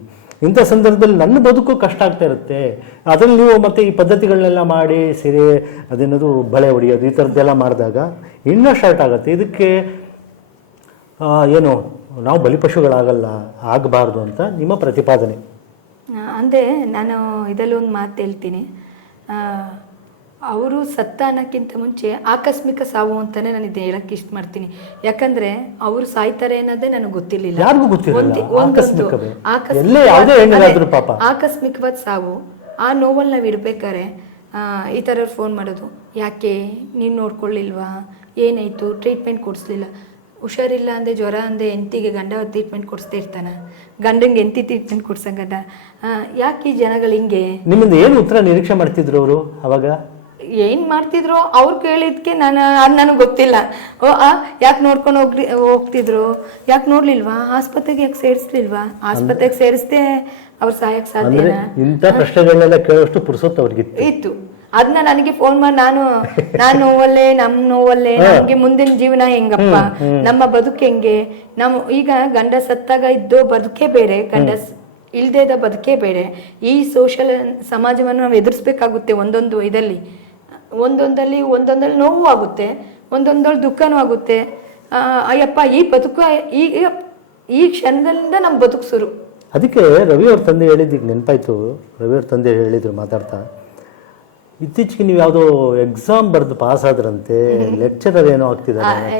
ಇಂಥ ಸಂದರ್ಭದಲ್ಲಿ ನನ್ನ ಬದುಕು ಕಷ್ಟ ಆಗ್ತಾ ಇರುತ್ತೆ. ಅದರಲ್ಲಿ ನೀವು ಮತ್ತೆ ಈ ಪದ್ಧತಿಗಳನ್ನೆಲ್ಲ ಮಾಡಿ, ಸೀರೆ ಅದೇನದು ಬಳೆ ಹೊಡೆಯೋದು ಈ ಥರದ್ದೆಲ್ಲ ಮಾಡಿದಾಗ ಇನ್ನೂ ಸ್ಟಾರ್ಟ್ ಆಗುತ್ತೆ. ಇದಕ್ಕೆ ಏನು ನಾವು ಬಲಿಪಶುಗಳಾಗಲ್ಲ ಆಗಬಾರ್ದು ಅಂತ ನಿಮ್ಮ ಪ್ರತಿಪಾದನೆ. ಅಂದರೆ ನಾನು ಇದರಲ್ಲಿ ಒಂದು ಮಾತು ಹೇಳ್ತೀನಿ. ಅವರು ಸತ್ತ ಅನ್ನೋಕ್ಕಿಂತ ಮುಂಚೆ ಆಕಸ್ಮಿಕ ಸಾವು ಅಂತಲೇ ನಾನು ಇದು ಹೇಳಕ್ಕೆ ಇಷ್ಟ ಮಾಡ್ತೀನಿ. ಯಾಕಂದ್ರೆ ಅವರು ಸಾಯ್ತಾರೆ ಅನ್ನೋದೇ ನನಗೆ ಗೊತ್ತಿರಲಿಲ್ಲ. ಆಕಸ್ಮಿಕವಾದ ಸಾವು ಆ ನೋವಲ್ಲಿ ನಾವು ಇಡಬೇಕಾರೆ ಈ ಥರ ಫೋನ್ ಮಾಡೋದು. ಯಾಕೆ? ನೀನು ನೋಡ್ಕೊಳ್ಳಿಲ್ವಾ? ಏನಾಯಿತು? ಟ್ರೀಟ್ಮೆಂಟ್ ಕೊಡಿಸ್ಲಿಲ್ಲ. ಹುಷಾರಿಲ್ಲ ಅಂದೆ ಜ್ವರ ಅಂದೆ ಎಂತಿಗೆ ಗಂಡ ಟ್ರೀಟ್ಮೆಂಟ್ ಕೊಡಿಸ್ತಾ ಇರ್ತಾನ. ಗಂಡಂಗೆ ಎಂತಿ ಟ್ರೀಟ್ಮೆಂಟ್ ಕೊಡ್ಸಂಗದ. ಯಾಕೆ ಈ ಜನಗಳು ಹಿಂಗೆ? ನಿಮ್ಮಿಂದ ಏನು ಉತ್ತರ ನಿರೀಕ್ಷೆ ಮಾಡ್ತಿದ್ರು ಅವರು ಅವಾಗ? ಏನ್ ಮಾಡ್ತಿದ್ರು? ಅವ್ರು ಕೇಳಿದ್ಕೆ ನಾನು ಅದು ನನಗೆ ಗೊತ್ತಿಲ್ಲ. ಓ ಆ ಯಾಕೆ ನೋಡ್ಕೊಂಡು ಹೋಗ್ಲಿ ಹೋಗ್ತಿದ್ರು? ಯಾಕೆ ನೋಡ್ಲಿಲ್ವಾ? ಆಸ್ಪತ್ರೆಗೆ ಯಾಕೆ ಸೇರಿಸ್ಲಿಲ್ವಾ? ಆಸ್ಪತ್ರೆಗೆ ಸೇರಿಸ್ದೆ ಅವ್ರ ಸಹಾಯಕ್ಕೆ ಅಂದ್ರೆ ಸಾಧ್ಯನಾ ಇಂಥ ಪ್ರಶ್ನೆಗಳನ್ನೆಲ್ಲ ಕೇಳೋಷ್ಟು ಪುರುಸೊತ್ತು ಅವ್ರಿಗಿತ್ತು. ಇತ್ತು. ಅದನ್ನ ನನಗೆ ಫೋನ್ ಮಾಡಿ ನಾನು ನಾನು ನೋವಲ್ಲೇ ನಮ್ ನೋವಲ್ಲೇ ನಮ್ಗೆ ಮುಂದಿನ ಜೀವನ ಹೆಂಗಪ್ಪ? ನಮ್ಮ ಬದುಕು ಹೆಂಗೆ? ನಮ್ ಈಗ ಗಂಡ ಸತ್ತಾಗ ಇದ್ದೋ ಬದುಕೇ ಬೇರೆ ಗಂಡ ಇಲ್ದೇ ಇದ್ದ ಬದುಕೇ ಬೇರೆ. ಈ ಸೋಷಿಯಲ್ ಸಮಾಜವನ್ನು ನಾವು ಎದುರಿಸ್ಬೇಕಾಗುತ್ತೆ ಒಂದೊಂದು ಇದರಲ್ಲಿ. ಒಂದೊಂದಲ್ಲಿ ಒಂದೊಂದಲ್ಲಿ ನೋವು ಆಗುತ್ತೆ ಒಂದೊಂದಲ್ಲಿ ದುಃಖನೂ ಆಗುತ್ತೆ. ಅಯ್ಯಪ್ಪ ಈ ಬದುಕು ಈಗ ಈ ಕ್ಷಣದಿಂದ ನಮ್ಮ ಬದುಕು ಶುರು. ಅದಕ್ಕೆ ರವಿ ಅವ್ರ ತಂದೆ ಹೇಳಿದ್ದೀಗ ನೆನಪಾಯ್ತು. ರವಿ ಅವ್ರ ತಂದೆ ಹೇಳಿದ್ರು ಮಾತಾಡ್ತಾ. ಇತ್ತೀಚೆಗೆ ನೀವು ಯಾವುದೋ ಎಕ್ಸಾಮ್ ಬರೆದು ಪಾಸ್ ಆದ್ರಂತೆ ಲೆಕ್ಚರರ್ ಏನೋ ಆಗ್ತಿದ್ದಾರೆ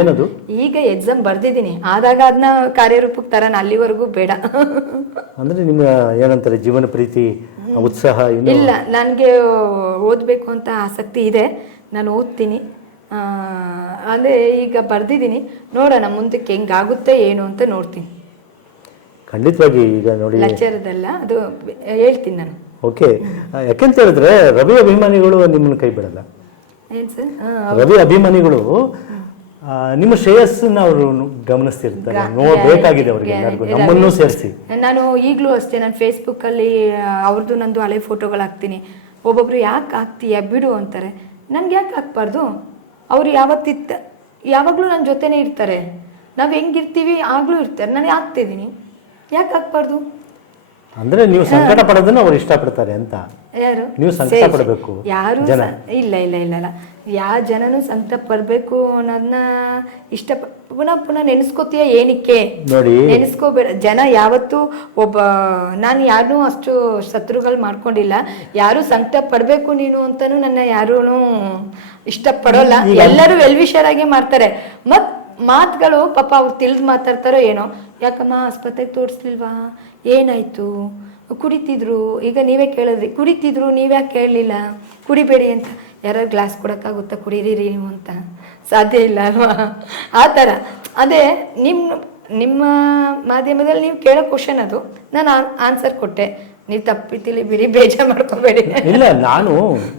ಏನದು? ಈಗ ಎಕ್ಸಾಮ್ ಬರ್ದಿದ್ದೀನಿ. ಆದಾಗ ಅದನ್ನ ಕಾರ್ಯರೂಪಕ್ಕೆ ತರ ಅಲ್ಲಿವರೆಗೂ ಬೇಡ. ಅಂದ್ರೆ ನಿಮ್ಮ ಏನಂತಾರೆ ಜೀವನ ಪ್ರೀತಿ ಉತ್ಸಾಹ ಇಲ್ಲ ನನಗೆ ಓದಬೇಕು ಅಂತ ಆಸಕ್ತಿ ಇದೆ. ನಾನು ಓದ್ತೀನಿ. ಆ, ಅದೇ ಈಗ ಬರ್ದಿದ್ದೀನಿ. ನೋಡೋಣ ಮುಂದಕ್ಕೆ ಹೆಂಗಾಗುತ್ತೆ ಏನು ಅಂತ ನೋಡ್ತೀನಿ. ಖಂಡಿತವಾಗಿ ಈಗ ನೋಡಿ. ಲೆಕ್ಚರದಲ್ಲ ಅದು ಹೇಳ್ತೀನಿ ನಾನು. ಓಕೆ. ಯಾಕೆಂತ ಹೇಳಿದ್ರೆ ರವಿ ಅಭಿಮಾನಿಗಳು ನಿಮ್ಮನ್ನು ಕೈ ಬಿಡಲ್ಲ. ರವಿ ಅಭಿಮಾನಿಗಳು ನಿಮ್ಮ ಶ್ರೇಯಸ್ಸನ್ನ ಅವರು ಗಮನಿಸ್ತಿರ್ತಾರೆ. ನೋಡಬೇಕಾಗಿದೆ ಅವ್ರಿಗೆ ಎಲ್ಲರಿಗೂ. ನಮ್ಮನ್ನು ಸೇರಿಸಿ. ನಾನು ಈಗಲೂ ಅಷ್ಟೇ ನಾನು ಫೇಸ್ಬುಕ್ಕಲ್ಲಿ ಅವ್ರದ್ದು ನಂದು ಹಳೆ ಫೋಟೋಗಳು ಹಾಕ್ತೀನಿ. ಒಬ್ಬೊಬ್ರು ಯಾಕೆ ಹಾಕ್ತೀಯ? ಬಿಡು ಅಂತಾರೆ. ನನ್ಗೆ ಯಾಕೆ ಹಾಕ್ಬಾರ್ದು? ಅವ್ರು ಯಾವತ್ತಿತ್ತ ಯಾವಾಗಲೂ ನನ್ನ ಜೊತೆನೇ ಇರ್ತಾರೆ. ನಾವು ಹೆಂಗಿರ್ತೀವಿ ಆಗಲೂ ಇರ್ತಾರೆ. ನಾನು ಹಾಕ್ತಿದ್ದೀನಿ ಯಾಕೆ ಹಾಕ್ಬಾರ್ದು? ಅಂದ್ರೆ ನೀವು ಸಂಕಟ ಪಡೋದನ್ನ ಅವ್ರು ಇಷ್ಟಪಡ್ತಾರೆ ಅಂತ. ಯಾರು? ನೀವು ಸಂಕಟ ಯಾರು ಇಲ್ಲ ಇಲ್ಲ ಇಲ್ಲ ಇಲ್ಲ. ಯಾವ ಜನನು ಸಂಕಟ ಪಡ್ಬೇಕು ಅನ್ನೋದನ್ನ ಇಷ್ಟ ಪುನಃ ಪುನಃ ನೆನೆಸ್ಕೋತೀಯ ಏನಕ್ಕೆ? ನೋಡಿ. ನೆನೆಸ್ಕೋಬೇಡ. ಜನ ಯಾವತ್ತು ಒಬ್ಬ ನಾನು ಯಾರೂ ಅಷ್ಟು ಶತ್ರುಗಳು ಮಾಡ್ಕೊಂಡಿಲ್ಲ. ಯಾರು ಸಂಕಟ ಪಡ್ಬೇಕು ನೀನು ಅಂತಾನು ನನ್ನ ಯಾರೂ ಇಷ್ಟಪಡೋಲ್ಲ. ಎಲ್ಲರೂ ಆಗಿ ಮಾಡ್ತಾರೆ. ಮತ್ ಮಾತುಗಳು ಪಾಪ ಅವ್ರು ತಿಳಿದು ಮಾತಾಡ್ತಾರೋ ಏನೋ. ಯಾಕಮ್ಮ ಆಸ್ಪತ್ರೆಗೆ ತೋರಿಸ್ಲಿಲ್ವಾ? ಏನಾಯ್ತು? ಕುಡಿತಿದ್ರು? ಈಗ ನೀವೇ ಕೇಳಿದ್ರಿ. ಕುಡಿತಿದ್ರು ನೀವ್ಯಾಕೆ ಕೇಳಲಿಲ್ಲ? ಕುಡಿಬೇಡಿ ಅಂತ. ಯಾರು ಗ್ಲಾಸ್ ಕೊಡೋಕ್ಕಾಗುತ್ತಾ ಕುಡೀರಿ ನೀವು ಅಂತ. ಸಾಧ್ಯ ಇಲ್ಲ ಅಲ್ವಾ? ಆ ಥರ. ಅದೇ ನಿಮ್ಮ ನಿಮ್ಮ ಮಾಧ್ಯಮದಲ್ಲಿ ನೀವು ಕೇಳೋ ಕ್ವಶನ್ ಅದು. ನಾನು ಆನ್ಸರ್ ಕೊಟ್ಟೆ. ನೀವು ತಪ್ಪಿತಿಲಿ ಬಿಡಿ ಬೇಜಾರು ಮಾಡ್ಕೋಬೇಡಿ. ಇಲ್ಲ ನಾನು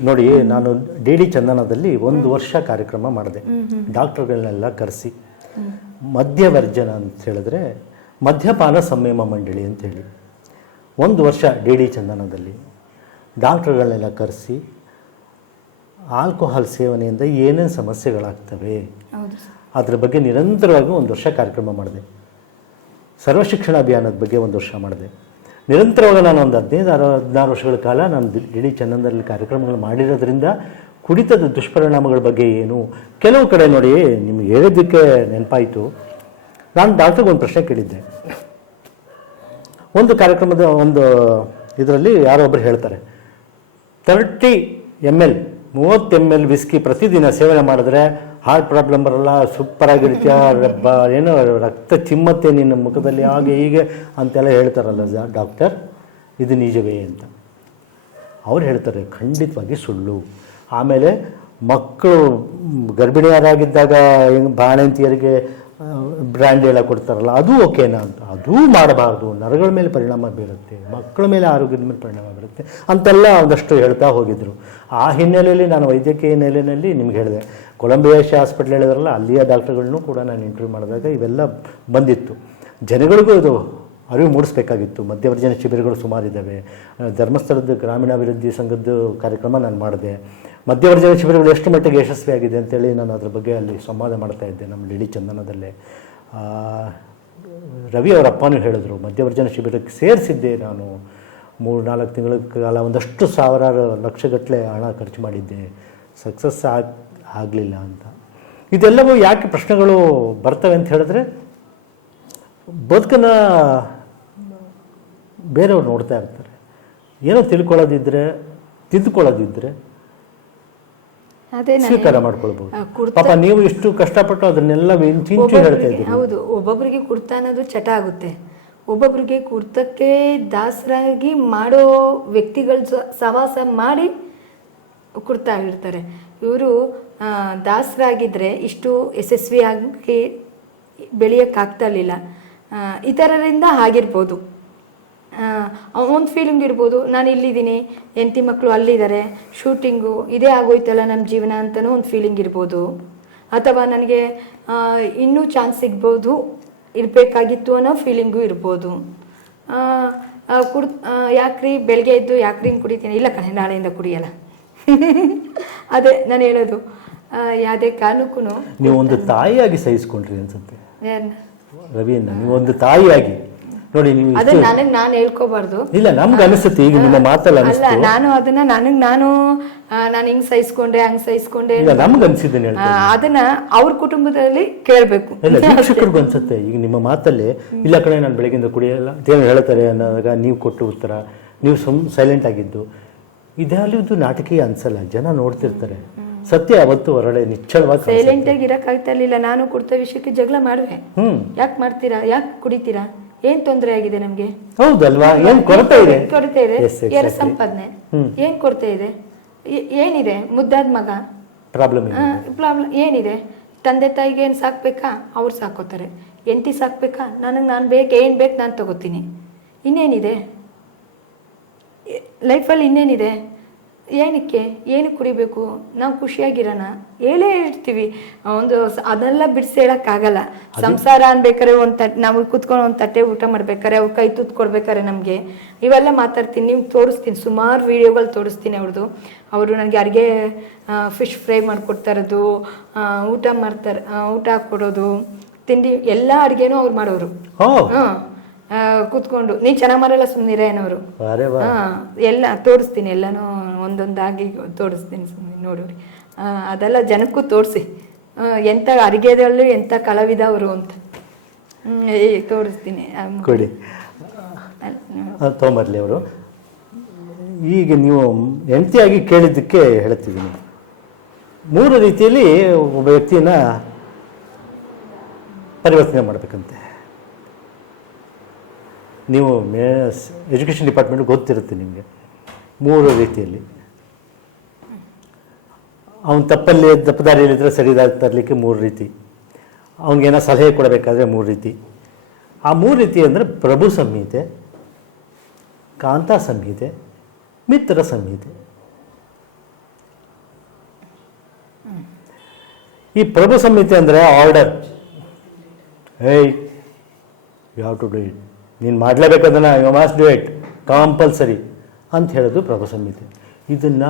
ನೋಡಿ ನಾನು ಡಿ ಡಿ ಚಂದನದಲ್ಲಿ ಒಂದು ವರ್ಷ ಕಾರ್ಯಕ್ರಮ ಮಾಡಿದೆ. ಡಾಕ್ಟರ್ಗಳನ್ನೆಲ್ಲ ಕರೆಸಿ. ಮಧ್ಯವರ್ಜನ ಅಂತ ಹೇಳಿದ್ರೆ ಮದ್ಯಪಾನ ಸಂಯಮ ಮಂಡಳಿ ಅಂತ ಹೇಳಿ ಒಂದು ವರ್ಷ ಡಿ ಡಿ ಚಂದನದಲ್ಲಿ ಡಾಕ್ಟರ್ಗಳನ್ನೆಲ್ಲ ಕರೆಸಿ ಆಲ್ಕೋಹಾಲ್ ಸೇವನೆಯಿಂದ ಏನೇನು ಸಮಸ್ಯೆಗಳಾಗ್ತವೆ? ಅದ್ರ ಬಗ್ಗೆ ನಿರಂತರವಾಗಿ ಒಂದು ವರ್ಷ ಕಾರ್ಯಕ್ರಮ ಮಾಡಿದೆ. ಸರ್ವ ಶಿಕ್ಷಣ ಅಭಿಯಾನದ ಬಗ್ಗೆ ಒಂದು ವರ್ಷ ಮಾಡಿದೆ. ನಿರಂತರವಾಗಿ ನಾನು ಒಂದು ಹದಿನೈದು ಅರ ಹದಿನಾರು ವರ್ಷಗಳ ಕಾಲ ನಾನು ಡಿ ಡಿ ಚಂದನದಲ್ಲಿ ಕಾರ್ಯಕ್ರಮಗಳು ಮಾಡಿರೋದ್ರಿಂದ ಕುಡಿತದ ದುಷ್ಪರಿಣಾಮಗಳ ಬಗ್ಗೆ ಏನು? ಕೆಲವು ಕಡೆ ನೋಡಿ ನಿಮ್ಗೆ ಹೇಳಿದ್ದಕ್ಕೆ ನೆನಪಾಯಿತು. ನಾನು ಡಾಕ್ಟ್ರಿಗೆ ಒಂದು ಪ್ರಶ್ನೆ ಕೇಳಿದ್ದೆ. ಒಂದು ಕಾರ್ಯಕ್ರಮದ ಒಂದು ಇದರಲ್ಲಿ ಯಾರೋ ಒಬ್ಬರು ಹೇಳ್ತಾರೆ, ತರ್ಟಿ ಎಂ ಎಲ್ ಮೂವತ್ತು ಎಂ ಎಲ್ ವಿಸ್ಕಿ ಪ್ರತಿದಿನ ಸೇವನೆ ಮಾಡಿದ್ರೆ ಹಾರ್ಟ್ ಪ್ರಾಬ್ಲಮ್ ಬರಲ್ಲ ಸೂಪರ್ ಆಗಿರುತ್ತೆ ಬ, ಏನೋ ರಕ್ತ ಚಿಮ್ಮತ್ತೆ ನಿನ್ನ ಮುಖದಲ್ಲಿ, ಹಾಗೆ ಹೀಗೆ ಅಂತೆಲ್ಲ ಹೇಳ್ತಾರಲ್ಲ ಡಾಕ್ಟರ್, ಇದು ನಿಜವೇ ಅಂತ. ಅವ್ರು ಹೇಳ್ತಾರೆ, ಖಂಡಿತವಾಗಿ ಸುಳ್ಳು. ಆಮೇಲೆ ಮಕ್ಕಳು ಗರ್ಭಿಣಿಯರಾಗಿದ್ದಾಗ ಹೆಂಗೆ ಬಾಣಂತಿಯರಿಗೆ ಬ್ರ್ಯಾಂಡ್ ಎಲ್ಲ ಕೊಡ್ತಾರಲ್ಲ, ಅದು ಓಕೆನಾ ಅಂತ. ಅದೂ ಮಾಡಬಾರ್ದು. ನರಗಳ ಮೇಲೆ ಪರಿಣಾಮ ಬೀರುತ್ತೆ. ಮಕ್ಕಳ ಮೇಲೆ ಆರೋಗ್ಯದ ಮೇಲೆ ಪರಿಣಾಮ ಬೀರುತ್ತೆ. ಅಂತೆಲ್ಲ ಒಂದಷ್ಟು ಹೇಳ್ತಾ ಹೋಗಿದ್ರು. ಆ ಹಿನ್ನೆಲೆಯಲ್ಲಿ ನಾನು ವೈದ್ಯಕೀಯ ನೆಲೆಯಲ್ಲಿ ನಿಮ್ಗೆ ಹೇಳಿದೆ. ಕೊಲಂಬಿಯಾಶಿ ಹಾಸ್ಪಿಟ್ಲ್ ಹೇಳಿದ್ರಲ್ಲ, ಅಲ್ಲಿಯ ಡಾಕ್ಟರ್ಗಳನ್ನೂ ಕೂಡ ನಾನು ಇಂಟರ್ವ್ಯೂ ಮಾಡಿದಾಗ ಇವೆಲ್ಲ ಬಂದಿತ್ತು. ಜನಗಳಿಗೂ ಇದು ಅರಿವು ಮೂಡಿಸ್ಬೇಕಾಗಿತ್ತು. ಮಧ್ಯವರ್ಜನ ಶಿಬಿರಗಳು ಸುಮಾರಿದ್ದಾವೆ. ಧರ್ಮಸ್ಥಳದ ಗ್ರಾಮೀಣಾಭಿವೃದ್ಧಿ ಸಂಘದ ಕಾರ್ಯಕ್ರಮ ನಾನು ಮಾಡಿದೆ. ಮಧ್ಯವರ್ಜನ ಶಿಬಿರಗಳು ಎಷ್ಟು ಮಟ್ಟಿಗೆ ಯಶಸ್ವಿಯಾಗಿದೆ ಅಂತೇಳಿ ನಾನು ಅದ್ರ ಬಗ್ಗೆ ಅಲ್ಲಿ ಸಂವಾದ ಮಾಡ್ತಾ ಇದ್ದೆ ನಮ್ಮ ಡಿಡಿ ಚಂದನದಲ್ಲೇ. ರವಿ ಅವರ ಅಪ್ಪನೂ ಹೇಳಿದ್ರು ಮಧ್ಯವರ್ಜನ ಶಿಬಿರಕ್ಕೆ ಸೇರಿಸಿದ್ದೆ ನಾನು. ಮೂರು, ನಾಲ್ಕು ತಿಂಗಳ ಕಾಲ ಒಂದಷ್ಟು ಸಾವಿರಾರು ಲಕ್ಷಗಟ್ಟಲೆ ಹಣ ಖರ್ಚು ಮಾಡಿದ್ದೆ. ಸಕ್ಸಸ್ ಆಗ, ಆಗಲಿಲ್ಲ ಅಂತ. ಇದೆಲ್ಲವೂ ಯಾಕೆ ಪ್ರಶ್ನೆಗಳು ಬರ್ತವೆ ಅಂತ ಹೇಳಿದ್ರೆ, ಬದುಕನ್ನು ಬೇರೆಯವ್ರು ನೋಡ್ತಾ ಇರ್ತಾರೆ. ಏನೋ ತಿಳ್ಕೊಳ್ಳೋದಿದ್ದರೆ ತಿದ್ದುಕೊಳ್ಳೋದಿದ್ರೆ ಅದೇ ಸ್ವೀಕಾರ ಮಾಡ್ಕೊಳ್ಬಹುದು ಪಾಪ ನೀವು ಇಷ್ಟು ಕಷ್ಟಪಟ್ಟು ಅದನ್ನೆಲ್ಲ ಹೇಳ್ತಾ ಇದ್ದೀವಿ ಇದ್ದೀರಿ. ಹೌದು ಒಬ್ಬೊಬ್ಬರಿಗೆ ಕುರ್ತಾ ಅನ್ನೋದು ಚಟ ಆಗುತ್ತೆ. ಒಬ್ಬೊಬ್ಬರಿಗೆ ಕುರ್ತಕ್ಕೆ ದಾಸರಾಗಿ ಮಾಡೋ ವ್ಯಕ್ತಿಗಳ ಸವಾಸ ಸಹವಾಸ ಮಾಡಿ ಕುರ್ತಾ ಇರ್ತಾರೆ ಇವರು ದಾಸರಾಗಿದ್ದರೆ ಇಷ್ಟು ಯಶಸ್ವಿಯಾಗಿ ಬೆಳೆಯೋಕ್ಕಾಗ್ತಾ ಇರಲಿಲ್ಲ. ಇತರರಿಂದ ಆಗಿರ್ಬೋದು. ಒಂದು ಫೀಲಿಂಗ್ ಇರ್ಬೋದು ನಾನು ಇಲ್ಲಿದ್ದೀನಿ ಹೆಂಡತಿ ಮಕ್ಕಳು ಅಲ್ಲಿದ್ದಾರೆ ಶೂಟಿಂಗು ಇದೇ ಆಗೋಯ್ತಲ್ಲ ನಮ್ಮ ಜೀವನ ಅಂತಲೂ ಒಂದು ಫೀಲಿಂಗ್ ಇರ್ಬೋದು. ಅಥವಾ ನನಗೆ ಇನ್ನೂ ಚಾನ್ಸ್ ಸಿಗ್ಬೋದು ಇರಬೇಕಾಗಿತ್ತು ಅನ್ನೋ ಫೀಲಿಂಗು ಇರ್ಬೋದು. ಕುಡ್ ಯಾಕ್ರಿ ಬೆಳಗ್ಗೆ ಎದ್ದು ಯಾಕ್ರಿ ಹಿಂಗೆ ಕುಡಿತೀನಿ? ಇಲ್ಲ ಕಣೆ ನಾಳೆಯಿಂದ ಕುಡಿಯಲ್ಲ. ಅದೇ ನಾನು ಹೇಳೋದು ಯಾವುದೇ ಕಾರಣಕ್ಕೂ ನೀವು ಒಂದು ತಾಯಿಯಾಗಿ ಸಹಿಸ್ಕೊಂಡ್ರಿ ಅನ್ಸುತ್ತೆ. ರವಿಯನ್ನ ನೀವು ಒಂದು ತಾಯಿಯಾಗಿ. ನೋಡಿ ನೀವು ಅದೇ ನನಗ್ ನಾನು ಹೇಳ್ಕೋಬಾರ್ದು. ಇಲ್ಲ ನಮ್ಗೆ ಅನಿಸುತ್ತೆ ಈಗ ನಿಮ್ಮ ಮಾತಲ್ಲ ಅಲ್ಲ ಅನಿಸ್ತು. ನಾನು ಅದನ್ನ ನನಗ್ ನಾನು ನಾನು ಹಿಂಗ್ ಸಹಿಸ್ಕೊಂಡೆ ಹಂಗ್ ಸಹಿಸ್ಕೊಂಡೆ ಇಲ್ಲ ನಮ್ಗೆ ಅನ್ಸಿದ್ದೇನೆ ಆ, ಅದನ್ನ ಅವ್ರ ಕುಟುಂಬದಲ್ಲಿ ಕೇಳ್ಬೇಕು. ಇಲ್ಲ ವೀಕ್ಷಕರಿಗೂ ಅನ್ಸುತ್ತೆ ಈಗ ನಿಮ್ಮ ಮಾತಲ್ಲಿ ಇಲ್ಲ ಕಡೆ ನಾನು ಬೆಳಗಿಂದ ಕುಡಿಯಲ್ಲ ಅಂತೇನು ಹೇಳ್ತಾರೆ ಅನ್ನೋದಾಗ ನೀವು ಕೊಟ್ಟು ಉತ್ತರ ನೀವು ಸುಮ್ ಸೈಲೆಂಟ್ ಆಗಿದ್ದು ಇದೆಲ್ಲದು ನಾಟಕೀಯ ಅನ್ಸಲ್ಲ ಜನ ನೋಡ್ತಿರ್ತಾರೆ. ಸತ್ಯ ಅವತ್ತು ಹೊರಳೆ ನಿಚ್ಚಳವಾಗಿ ಕಾಣಿಸುತ್ತೆ. ಸೈಲೆಂಟ್ ಆಗಿ ಇರಕ್ ಆಗ್ತಾ ಇರ್ಲಿಲ್ಲ ನಾನು ಕೊಡ್ತಾ ವಿಷಯಕ್ಕೆ ಜಗಳ ಮಾಡುವೆ. ಹ್ಮ್. ಯಾಕೆ ಮಾಡ್ತೀರಾ ಯಾಕೆ ಕುಡಿತೀರಾ? ಏನ್ ತೊಂದರೆ ಆಗಿದೆ ನಮ್ಗೆ? ಹೌದಲ್ವಾ? ಏನ್ ಕೊರತೆ ಇದೆ? ಕೊರತೆ ಇದೆ? Yes, exactly. ಯಾರ ಸಂಪಾದನೆ. ಏನ್ ಕೊರತೆ ಇದೆ? ಏ- ಏನಿದೆ? ಮುದ್ದಾದ ಮಗ? ಪ್ರಾಬ್ಲಮ್ ಇದೆ ಪ್ರಾಬ್ಲಮ್ ಏನಿದೆ? ತಂದೆ ತಾಯಿಗೆ ಏನ್ ಸಾಕ್ಬೇಕಾ? ಅವ್ರು ಸಾಕೋತಾರೆ ಎಂಟಿ ಸಾಕ್ಬೇಕಾ? ನನಗೆ ನಾನು ಬೇಕು ಏನ್ ಬೇಕು ನಾನು ತಗೋತೀನಿ. ಇನ್ನೇನಿದೆ? ಲೈಫಲ್ಲಿ ಇನ್ನೇನಿದೆ? ಏನಕ್ಕೆ? ಏನು ಕುಡಿಬೇಕು? ನಾವು ಖುಷಿಯಾಗಿರೋಣ? ಹೇಳೇ ಇರ್ತೀವಿ ಒಂದು ಅದೆಲ್ಲ ಬಿಡಿಸಿ ಹೇಳೋಕ್ಕಾಗಲ್ಲ. ಸಂಸಾರ ಅನ್ಬೇಕಾರೆ ಒಂದು ತಟ್ ನಾವು ಕುತ್ಕೊಂಡು ಒಂದು ತಟ್ಟೆ ಊಟ ಮಾಡ್ಬೇಕಾರೆ ಅವ್ರು ಕೈ ತುತ್ತು ಕೊಡ್ಬೇಕಾರೆ ನಮಗೆ. ಇವೆಲ್ಲ ಮಾತಾಡ್ತೀನಿ ನಿಮ್ಗೆ ತೋರಿಸ್ತೀನಿ. ಸುಮಾರು ವೀಡಿಯೋಗಳು ತೋರಿಸ್ತೀನಿ ಅವ್ರದ್ದು ಅವರು ನನಗೆ ಅಡುಗೆ ಫಿಶ್ ಫ್ರೈ ಮಾಡಿಕೊಡ್ತಾ ಇರೋದು ಊಟ ಮಾಡ್ತಾರೆ ಊಟ ಹಾಕ್ಕೊಡೋದು ತಿಂಡಿ ಎಲ್ಲ ಅಡುಗೆನೂ ಅವ್ರು ಮಾಡೋರು. ಹಾಂ. ಕೂತ್ಕೊಂಡು. ನೀ ಚೆನ್ನಾಗಿ ಮಾಡಲ್ಲ ಸುಮ್ಮನಿರ ಏನವರು ಅರೆ ವಾ ಹಾ ಎಲ್ಲ ತೋರಿಸ್ತೀನಿ ಎಲ್ಲನೂ ಒಂದೊಂದಾಗಿ ತೋರಿಸ್ತೀನಿ ಸುಮ್ಮನೆ ನೋಡೋರಿ ಅದೆಲ್ಲ ಜನಕ್ಕೂ ತೋರಿಸಿ. ಎಂಥ ಅರಿಗೆದಲ್ಲಿ ಎಂಥ ಕಲಾವಿದ ಅವರು ಅಂತ. ತೋರಿಸ್ತೀನಿ. ಕೊಡಿ. ತೊಗೊಂಬರ್ಲಿ ಅವರು. ಈಗ ನೀವು ಎಂತಿಯಾಗಿ ಕೇಳಿದ್ದಕ್ಕೆ ಹೇಳ್ತಿದ್ದೀನಿ. ಮೂರು ರೀತಿಯಲ್ಲಿ ಒಬ್ಬ ವ್ಯಕ್ತಿಯನ್ನ ಪರಿವರ್ತನೆ ಮಾಡಬೇಕಂತೆ. ನೀವು ಮೇ ಎಜುಕೇಷನ್ ಡಿಪಾರ್ಟ್ಮೆಂಟ್ ಗೊತ್ತಿರುತ್ತೆ ನಿಮಗೆ, ಮೂರು ರೀತಿಯಲ್ಲಿ. ಅವನು ತಪ್ಪಲ್ಲಿ ತಪ್ಪದಾರಿಯಲ್ಲಿದ್ದರೆ ಸರಿದಾರಿ ತರಲಿಕ್ಕೆ ಮೂರು ರೀತಿ. ಅವನಿಗೇನೋ ಸಲಹೆ ಕೊಡಬೇಕಾದ್ರೆ ಮೂರು ರೀತಿ. ಆ ಮೂರು ರೀತಿ ಅಂದರೆ ಪ್ರಭು ಸಂಹಿತೆ, ಕಾಂತಾ ಸಂಹಿತೆ, ಮಿತ್ರ ಸಂಹಿತೆ. ಈ ಪ್ರಭು ಸಂಹಿತೆ ಅಂದರೆ ಆರ್ಡರ್. ಏಯ್, you have to do it. ನೀನು ಮಾಡಲೇಬೇಕದನ್ನ you must do it compulsory ಅಂತ ಹೇಳೋದು ಪ್ರಭು ಸಂಹಿತೆ ಇದನ್ನು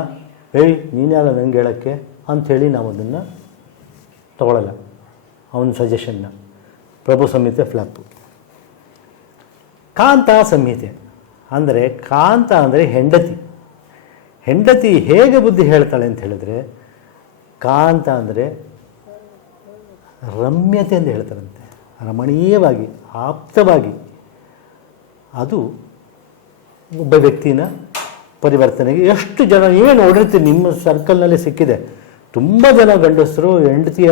ಹೇಳಿ, ನೀನೇ ಅಲ್ಲ ನಂಗೆ ಹೇಳೋಕ್ಕೆ ಅಂಥೇಳಿ ನಾವು ಅದನ್ನು ತಗೊಳ್ಳಲ್ಲ ಅವನ ಸಜೆಷನ್ನ ಪ್ರಭು ಸಂಹಿತೆ ಫ್ಲಾಪು ಕಾಂತ ಸಂಹಿತೆ ಅಂದರೆ ಕಾಂತ ಅಂದರೆ ಹೆಂಡತಿ. ಹೆಂಡತಿ ಹೇಗೆ ಬುದ್ಧಿ ಹೇಳ್ತಾಳೆ ಅಂತ ಹೇಳಿದ್ರೆ, ಕಾಂತ ಅಂದರೆ ರಮ್ಯತೆ ಅಂತ ಹೇಳ್ತಾರಂತೆ. ರಮಣೀಯವಾಗಿ, ಆಪ್ತವಾಗಿ. ಅದು ಒಬ್ಬ ವ್ಯಕ್ತಿನ ಪರಿವರ್ತನೆಗೆ ಎಷ್ಟು ಜನ ಏನು ನೋಡಿರ್ತೀವಿ ನಿಮ್ಮ ಸರ್ಕಲ್ನಲ್ಲಿ ಸಿಕ್ಕಿದೆ. ತುಂಬ ಜನ ಗಂಡಸರು ಹೆಂಡತಿಯ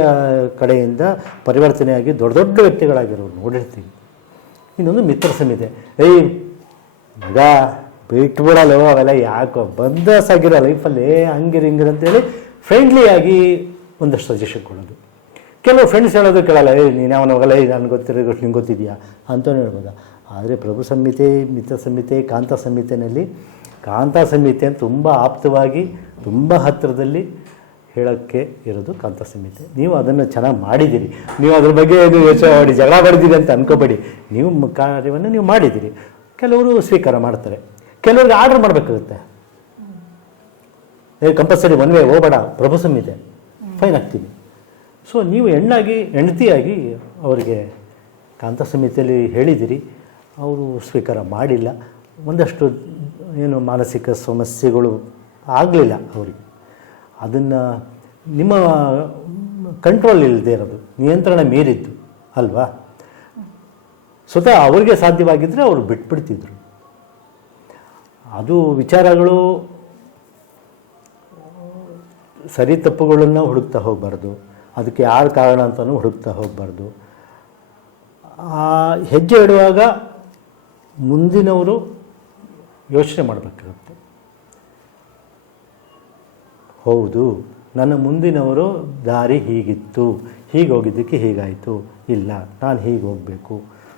ಕಡೆಯಿಂದ ಪರಿವರ್ತನೆಯಾಗಿ ದೊಡ್ಡ ದೊಡ್ಡ ವ್ಯಕ್ತಿಗಳಾಗಿರೋರು ನೋಡಿರ್ತೀವಿ ಇನ್ನೊಂದು ಮಿತ್ರ ಸಮಿತಿ ಏಯ್, ಮಗ ಬಿಟ್ಬಿಡಲ್ಲ ಅವೆಲ್ಲ ಯಾಕೋ ಬಂದಸಾಗಿರೋ ಲೈಫಲ್ಲಿ ಹಂಗಿರಿ, ಹಿಂಗಿರಿ ಅಂತೇಳಿ ಫ್ರೆಂಡ್ಲಿಯಾಗಿ ಒಂದಷ್ಟು ಸಜೆಷನ್ ಕೊಡೋದು. ಕೆಲವು ಫ್ರೆಂಡ್ಸ್ ಹೇಳೋದು ಕೇಳಲ್ಲ, ಏಯ್, ನೀನು ಅವನ ಹೋಗಲ್ಲ ಏಯ್, ನನಗೆ ಗೊತ್ತಿರೋ ನಿಂಗೆ ಗೊತ್ತಿದೆಯಾ? ಅಂತಲೂ ಹೇಳ್ಬೋದು. ಆದರೆ ಪ್ರಭು ಸಂಹಿತೆ ಮಿತ್ರ ಸಂಹಿತೆ, ಕಾಂತ ಸಂಹಿತೆಯಲ್ಲಿ ಕಾಂತ ಸಂಹಿತೆ ತುಂಬ ಆಪ್ತವಾಗಿ, ತುಂಬ ಹತ್ತಿರದಲ್ಲಿ ಹೇಳೋಕ್ಕೆ ಇರೋದು ಕಾಂತ ಸಂಹಿತೆ. ನೀವು ಅದನ್ನು ಚೆನ್ನಾಗಿ ಮಾಡಿದ್ದೀರಿ. ನೀವು ಅದ್ರ ಬಗ್ಗೆ ಯೋಚನೆ ಮಾಡಿ, ಜಗಳ ಮಾಡಿದ್ದೀರಿ ಅಂತ ಅನ್ಕೋಬೇಡಿ. ನೀವು ಕಾರ್ಯವನ್ನು ನೀವು ಮಾಡಿದ್ದೀರಿ. ಕೆಲವರು ಸ್ವೀಕಾರ ಮಾಡ್ತಾರೆ. ಕೆಲವ್ರಿಗೆ ಆರ್ಡರ್ ಮಾಡಬೇಕಾಗುತ್ತೆ. ಏ ಕಂಪಲ್ಸರಿ ಒನ್ ವೇ ಹೋಗಬೇಡ, ಪ್ರಭು ಸಂಹಿತೆ. ಫೈನ್ ಆಗ್ತೀನಿ. ಸೊ ನೀವು ಹೆಣ್ಣಾಗಿ, ಹೆಂಡತಿಯಾಗಿ ಅವರಿಗೆ ಕಾಂತ ಸಂಹಿತೆಯಲ್ಲಿ ಹೇಳಿದಿರಿ ಅವರು ಸ್ವೀಕಾರ ಮಾಡಿಲ್ಲ. ಒಂದಷ್ಟು ಏನು ಮಾನಸಿಕ ಸಮಸ್ಯೆಗಳು ಆಗಲಿಲ್ಲ ಅವರಿಗೆ. ಅದನ್ನು ನಿಮ್ಮ ಕಂಟ್ರೋಲ್ ಇಲ್ಲದೆ ಇರೋದು. ನಿಯಂತ್ರಣ ಮೀರಿದ್ದು ಅಲ್ವಾ? ಸ್ವತಃ ಅವ್ರಿಗೆ ಸಾಧ್ಯವಾಗಿದ್ದರೆ ಅವರು ಬಿಟ್ಬಿಡ್ತಿದ್ರು. ಅದು ವಿಚಾರಗಳು ಸರಿ ತಪ್ಪುಗಳನ್ನು ಹುಡುಕ್ತಾ ಹೋಗಬಾರ್ದು. ಅದಕ್ಕೆ ಯಾರು ಕಾರಣ ಅಂತಲೂ ಹುಡುಕ್ತಾ ಹೋಗಬಾರ್ದು. ಹೆಜ್ಜೆ ಇಡುವಾಗ ಮುಂದಿನವರು ಯೋಚನೆ ಮಾಡಬೇಕಾಗುತ್ತೆ. ಹೌದು, ನನ್ನ ಮುಂದಿನವರು ದಾರಿ ಹೀಗಿತ್ತು, ಹೀಗೆ ಹೋಗಿದ್ದಕ್ಕೆ ಹೀಗಾಯಿತು, ಇಲ್ಲ, ನಾನು ಹೀಗೆ ಹೋಗಬೇಕು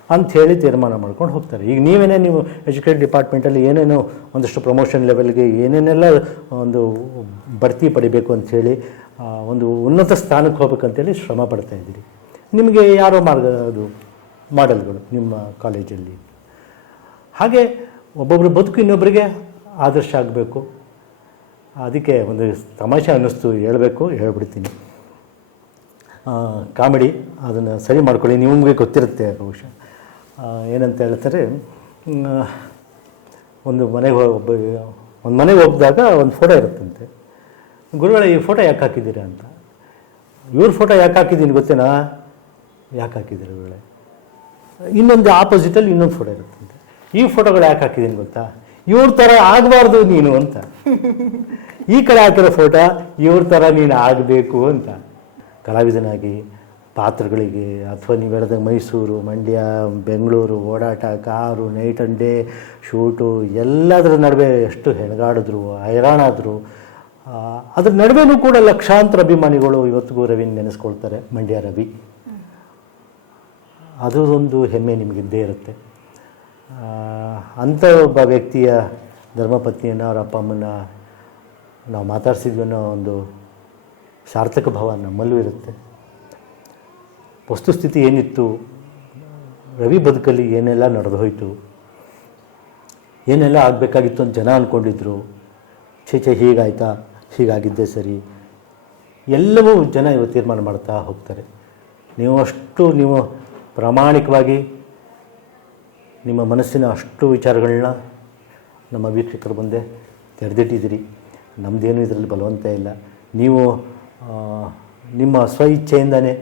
ಅಂಥೇಳಿ ತೀರ್ಮಾನ ಮಾಡ್ಕೊಂಡು ಹೋಗ್ತಾರೆ. ಈಗ ನೀವೇನೇ ನೀವು ಎಜುಕೇಟ್ ಡಿಪಾರ್ಟ್ಮೆಂಟಲ್ಲಿ ಏನೇನೋ ಒಂದಷ್ಟು ಪ್ರಮೋಷನ್ ಲೆವೆಲ್ಗೆ ಏನೇನೆಲ್ಲ ಒಂದು ಬಡ್ತಿ ಪಡಿಬೇಕು ಅಂಥೇಳಿ ಒಂದು ಉನ್ನತ ಸ್ಥಾನಕ್ಕೆ ಹೋಗ್ಬೇಕಂತೇಳಿ ಶ್ರಮ ಪಡ್ತಾ ಇದ್ದೀರಿ. ನಿಮಗೆ ಯಾರೋ ಮಾರ್ಗ, ಅದು, ಮಾಡೆಲ್ಗಳು ನಿಮ್ಮ ಕಾಲೇಜಲ್ಲಿ? ಹಾಗೆ ಒಬ್ಬೊಬ್ಬರು ಬದುಕು ಇನ್ನೊಬ್ಬರಿಗೆ ಆದರ್ಶ ಆಗಬೇಕು. ಅದಕ್ಕೆ ಒಂದು ತಮಾಷೆ ಅನ್ನಿಸ್ತು, ಹೇಳಬೇಕು, ಹೇಳ್ಬಿಡ್ತೀನಿ. ಕಾಮಿಡಿ, ಅದನ್ನು ಸರಿ ಮಾಡ್ಕೊಳ್ಳಿ, ನಿಮಗೆ ಗೊತ್ತಿರುತ್ತೆ ಬಹುಶಃ. ಏನಂತ ಹೇಳ್ತಾರೆ ಒಂದು ಮನೆಗೆ ಒಬ್ಬ, ಒಂದು ಮನೆಗೆ ಹೋಗಿದಾಗ ಒಂದು ಫೋಟೋ ಇರುತ್ತಂತೆ. ಗುರುಗಳ, ಈ ಫೋಟೋ ಯಾಕೆ ಹಾಕಿದ್ದೀರಾ ಅಂತ. ಇವ್ರ ಫೋಟೋ ಯಾಕೆ ಹಾಕಿದ್ದೀನಿ ಗೊತ್ತೇನಾ? ಯಾಕೆ ಹಾಕಿದ್ದೀರಿ ಗುರುಗಳೇ? ಇನ್ನೊಂದು ಆಪೋಸಿಟಲ್ಲಿ ಇನ್ನೊಂದು ಫೋಟೋ ಇರುತ್ತಂತೆ ಈ ಫೋಟೋಗಳು ಯಾಕೆ ಹಾಕಿದ್ದೀನಿ ಗೊತ್ತಾ? ಇವ್ರ ಥರ ಆಗಬಾರ್ದು ನೀನು ಅಂತ. ಈ ಕಡೆ ಹಾಕಿರೋ ಫೋಟೋ ಇವ್ರ ಥರ ನೀನು ಆಗಬೇಕು ಅಂತ. ಕಲಾವಿದನಾಗಿ, ಪಾತ್ರಗಳಿಗೆ, ಅಥವಾ ನೀವು ಹೇಳಿದಾಗ ಮೈಸೂರು, ಮಂಡ್ಯ, ಬೆಂಗಳೂರು, ಓಡಾಟ, car, night and day, shoot, ಎಲ್ಲದರ ನಡುವೆ ಎಷ್ಟು ಹೆಣಗಾಡಿದ್ರು ಹೈರಾಣಾದರು ಅದ್ರ ನಡುವೆನೂ ಕೂಡ ಲಕ್ಷಾಂತರ ಅಭಿಮಾನಿಗಳು ಇವತ್ತಿಗೂ ರವಿನ ನೆನೆಸ್ಕೊಳ್ತಾರೆ, ಮಂಡ್ಯ ರವಿ. ಅದರದೊಂದು ಹೆಮ್ಮೆ ನಿಮಗಿದ್ದೇ ಇರುತ್ತೆ. ಅಂಥ ಒಬ್ಬ ವ್ಯಕ್ತಿಯ ಧರ್ಮಪತ್ನಿಯನ್ನು ಅವರ ಅಪ್ಪ ಅಮ್ಮನ ನಾವು ಮಾತಾಡಿಸಿದ್ವಿ ಅನ್ನೋ ಒಂದು ಸಾರ್ಥಕ ಭಾವ ನಮ್ಮಲ್ಲೂ ಇರುತ್ತೆ. ವಸ್ತುಸ್ಥಿತಿ ಏನಿತ್ತು? ರವಿ ಬದುಕಲ್ಲಿ ಏನೆಲ್ಲ ನಡೆದು ಹೋಯಿತು ಏನೆಲ್ಲ ಆಗಬೇಕಾಗಿತ್ತು ಅಂತ ಜನ ಅಂದ್ಕೊಂಡಿದ್ರು ಛೇ ಛೇ, ಹೀಗಾಯ್ತಾ? ಹೀಗಾಗಿದ್ದೆ ಸರಿ? ಎಲ್ಲವೂ ಜನ ಇವತ್ತು ತೀರ್ಮಾನ ಮಾಡ್ತಾ ಹೋಗ್ತಾರೆ. ನೀವು ಅಷ್ಟು ನೀವು ಪ್ರಾಮಾಣಿಕವಾಗಿ ನಿಮ್ಮ ಮನಸ್ಸಿನ ಅಷ್ಟು ವಿಚಾರಗಳನ್ನ ನಮ್ಮ ವೀಕ್ಷಕರ ಮುಂದೆ ತೆರೆದಿಟ್ಟಿದ್ದೀರಿ. ನಮ್ಮದೇನು ಇದರಲ್ಲಿ ಬಲವಂತ ಇಲ್ಲ. ನೀವು ನಿಮ್ಮ ಸ್ವ ಇಚ್ಛೆಯಿಂದನೇ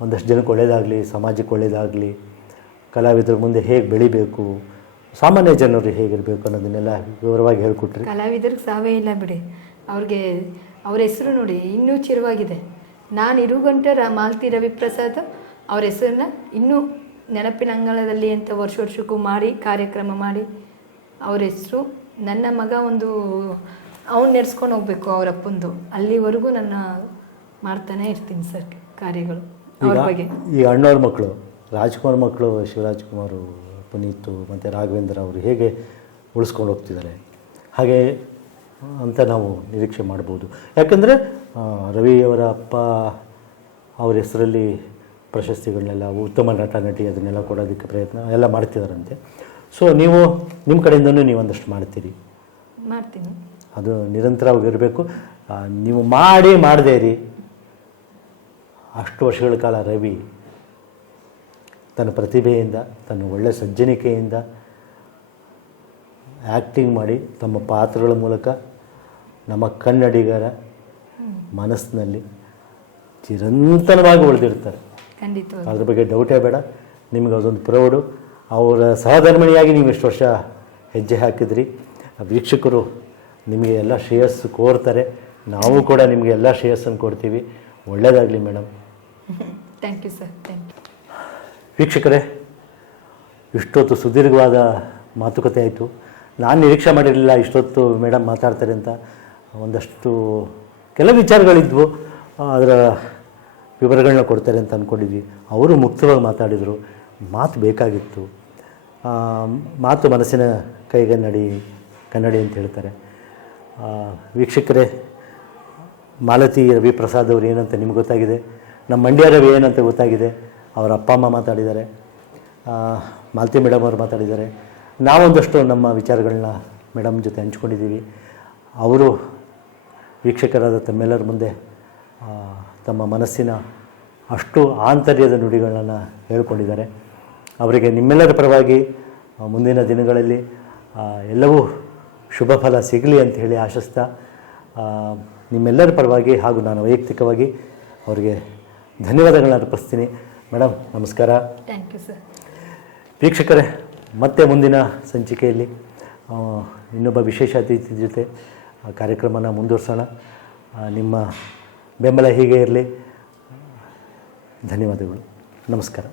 ಒಂದಷ್ಟು ಜನಕ್ಕೆ ಒಳ್ಳೆಯದಾಗಲಿ ಸಮಾಜಕ್ಕೆ ಒಳ್ಳೆಯದಾಗಲಿ ಕಲಾವಿದರ ಮುಂದೆ ಹೇಗೆ ಬೆಳಿಬೇಕು, ಸಾಮಾನ್ಯ ಜನರು ಹೇಗಿರಬೇಕು ಅನ್ನೋದನ್ನೆಲ್ಲ ವಿವರವಾಗಿ ಹೇಳ್ಕೊಟ್ರಿ. ಕಲಾವಿದರಿಗೆ ಸಾವೇ ಇಲ್ಲ ಬಿಡಿ. ಅವ್ರಿಗೆ, ಅವ್ರ ಹೆಸರು ನೋಡಿ ಇನ್ನೂ ಚಿರವಾಗಿದೆ. ನಾನು ಇರುಗಂಟ ರ ಮಾಲ್ತಿ ರವಿಪ್ರಸಾದ್ ಅವ್ರ ಹೆಸರನ್ನ ಇನ್ನೂ ನೆನಪಿನ ಅಂಗಳದಲ್ಲಿ ಅಂತ ವರ್ಷ ವರ್ಷಕ್ಕೂ ಮಾಡಿ ಕಾರ್ಯಕ್ರಮ ಮಾಡಿ ಅವ್ರ ಹೆಸರು ನನ್ನ ಮಗ ಒಂದು ಅವ್ನು ನೆಡ್ಸ್ಕೊಂಡು ಹೋಗ್ಬೇಕು ಅವ್ರ ಅಪ್ಪಂದು. ಅಲ್ಲಿವರೆಗೂ ನನ್ನ ಮಾಡ್ತಾನೆ ಇರ್ತೀನಿ ಸರ್ ಕಾರ್ಯಗಳು ಅವ್ರ ಬಗ್ಗೆ. ಈ ಅಣ್ಣವ್ರ ಮಕ್ಕಳು ರಾಜ್ಕುಮಾರ್ ಮಕ್ಕಳು ಶಿವರಾಜ್ ಕುಮಾರ್ ಪುನೀತು ಮತ್ತು ರಾಘವೇಂದ್ರ ಅವರು ಹೇಗೆ ಉಳಿಸ್ಕೊಂಡು ಹೋಗ್ತಿದ್ದಾರೆ? ಹಾಗೆ ಅಂತ ನಾವು ನಿರೀಕ್ಷೆ ಮಾಡ್ಬೋದು. ಯಾಕಂದರೆ ರವಿಯವರ ಅಪ್ಪ ಅವ್ರ ಹೆಸರಲ್ಲಿ ಪ್ರಶಸ್ತಿಗಳನ್ನೆಲ್ಲ ಉತ್ತಮ ನಟ ನಟಿ ಅದನ್ನೆಲ್ಲ ಕೊಡೋದಕ್ಕೆ ಪ್ರಯತ್ನ ಎಲ್ಲ ಮಾಡ್ತಿದ್ದಾರಂತೆ ಸೊ ನೀವು ನಿಮ್ಮ ಕಡೆಯಿಂದನೂ ನೀವು ಒಂದಷ್ಟು ಮಾಡ್ತೀರಿ? ಮಾಡ್ತೀನಿ. ಅದು ನಿರಂತರವಾಗಿರಬೇಕು. ನೀವು ಮಾಡಿ ಮಾಡದೇ ರೀ ಅಷ್ಟು ವರ್ಷಗಳ ಕಾಲ ರವಿ ತನ್ನ ಪ್ರತಿಭೆಯಿಂದ ತನ್ನ ಒಳ್ಳೆಯ ಸಜ್ಜನಿಕೆಯಿಂದ ಆ್ಯಕ್ಟಿಂಗ್ ಮಾಡಿ ತಮ್ಮ ಪಾತ್ರಗಳ ಮೂಲಕ ನಮ್ಮ ಕನ್ನಡಿಗರ ಮನಸ್ಸಿನಲ್ಲಿ ಚಿರಂತನವಾಗಿ ಉಳಿದಿರ್ತಾರೆ. ಅದ್ರ ಬಗ್ಗೆ ಡೌಟೇ ಬೇಡ. ನಿಮಗೆ ಅದೊಂದು ಪ್ರೌಡು ಅವರ ಸಹಧರ್ಮಿಣಿಯಾಗಿ ನೀವು ಇಷ್ಟು ವರ್ಷ ಹೆಜ್ಜೆ ಹಾಕಿದ್ರಿ. ವೀಕ್ಷಕರು ನಿಮಗೆ ಎಲ್ಲ ಶ್ರೇಯಸ್ಸು ಕೋರ್ತಾರೆ. ನಾವು ಕೂಡ ನಿಮಗೆ ಎಲ್ಲ ಶ್ರೇಯಸ್ಸನ್ನು ಕೊಡ್ತೀವಿ. ಒಳ್ಳೆಯದಾಗಲಿ madam. Thank you sir thank you ವೀಕ್ಷಕರೇ ಇಷ್ಟೊತ್ತು ಸುದೀರ್ಘವಾದ ಮಾತುಕತೆ ಆಯಿತು. ನಾನು ನಿರೀಕ್ಷೆ ಮಾಡಿರಲಿಲ್ಲ ಇಷ್ಟೊತ್ತು ಮೇಡಮ್ ಮಾತಾಡ್ತಾರೆ ಅಂತ. ಒಂದಷ್ಟು ಕೆಲವು ವಿಚಾರಗಳಿದ್ವು. ಅದರ ವಿವರಗಳನ್ನ ಕೊಡ್ತಾರೆ ಅಂತ ಅಂದ್ಕೊಂಡಿದ್ವಿ ಅವರು ಮುಕ್ತವಾಗಿ ಮಾತಾಡಿದರು. ಮಾತು ಬೇಕಾಗಿತ್ತು. ಮಾತು ಮನಸ್ಸಿನ ಕೈಗನ್ನಡಿ ಕನ್ನಡಿ ಅಂತ ಹೇಳ್ತಾರೆ. ವೀಕ್ಷಕರೇ, ಮಾಲತಿ ರವಿ ಪ್ರಸಾದ್ ಅವರು ಏನಂತ ನಿಮ್ಗೆ ಗೊತ್ತಾಗಿದೆ. ನಮ್ಮ ಮಂಡ್ಯ ರವಿ ಏನಂತ ಗೊತ್ತಾಗಿದೆ. ಅವರ ಅಪ್ಪ ಅಮ್ಮ ಮಾತಾಡಿದ್ದಾರೆ. ಮಾಲತಿ ಮೇಡಮ್ ಅವರು ಮಾತಾಡಿದ್ದಾರೆ. ನಾವೊಂದಷ್ಟು ನಮ್ಮ ವಿಚಾರಗಳನ್ನ ಮೇಡಮ್ ಜೊತೆ ಹಂಚ್ಕೊಂಡಿದ್ದೀವಿ. ಅವರು ವೀಕ್ಷಕರಾದ ತಮ್ಮೆಲ್ಲರ ಮುಂದೆ ತಮ್ಮ ಮನಸ್ಸಿನ ಅಷ್ಟು ಆಂತರ್ಯದ ನುಡಿಗಳನ್ನು ಹೇಳ್ಕೊಂಡಿದ್ದಾರೆ. ಅವರಿಗೆ ನಿಮ್ಮೆಲ್ಲರ ಪರವಾಗಿ ಮುಂದಿನ ದಿನಗಳಲ್ಲಿ ಎಲ್ಲವೂ ಶುಭ ಫಲ ಸಿಗಲಿ ಅಂತ ಹೇಳಿ ಆಶಿಸ್ತಾ ನಿಮ್ಮೆಲ್ಲರ ಪರವಾಗಿ ಹಾಗೂ ನಾನು ವೈಯಕ್ತಿಕವಾಗಿ ಅವರಿಗೆ ಧನ್ಯವಾದಗಳನ್ನ ಅರ್ಪಿಸ್ತೀನಿ. ಮೇಡಮ್ ನಮಸ್ಕಾರ. ಥ್ಯಾಂಕ್ ಯು ಸರ್ ವೀಕ್ಷಕರೇ ಮತ್ತೆ ಮುಂದಿನ ಸಂಚಿಕೆಯಲ್ಲಿ ಇನ್ನೊಬ್ಬ ವಿಶೇಷ ಅತಿಥಿ ಜೊತೆ ಕಾರ್ಯಕ್ರಮನ ಮುಂದುವರ್ಸೋಣ. ನಿಮ್ಮ ಬೆಂಬಲ ಹೀಗೆ ಇರಲಿ. ಧನ್ಯವಾದಗಳು. ನಮಸ್ಕಾರ.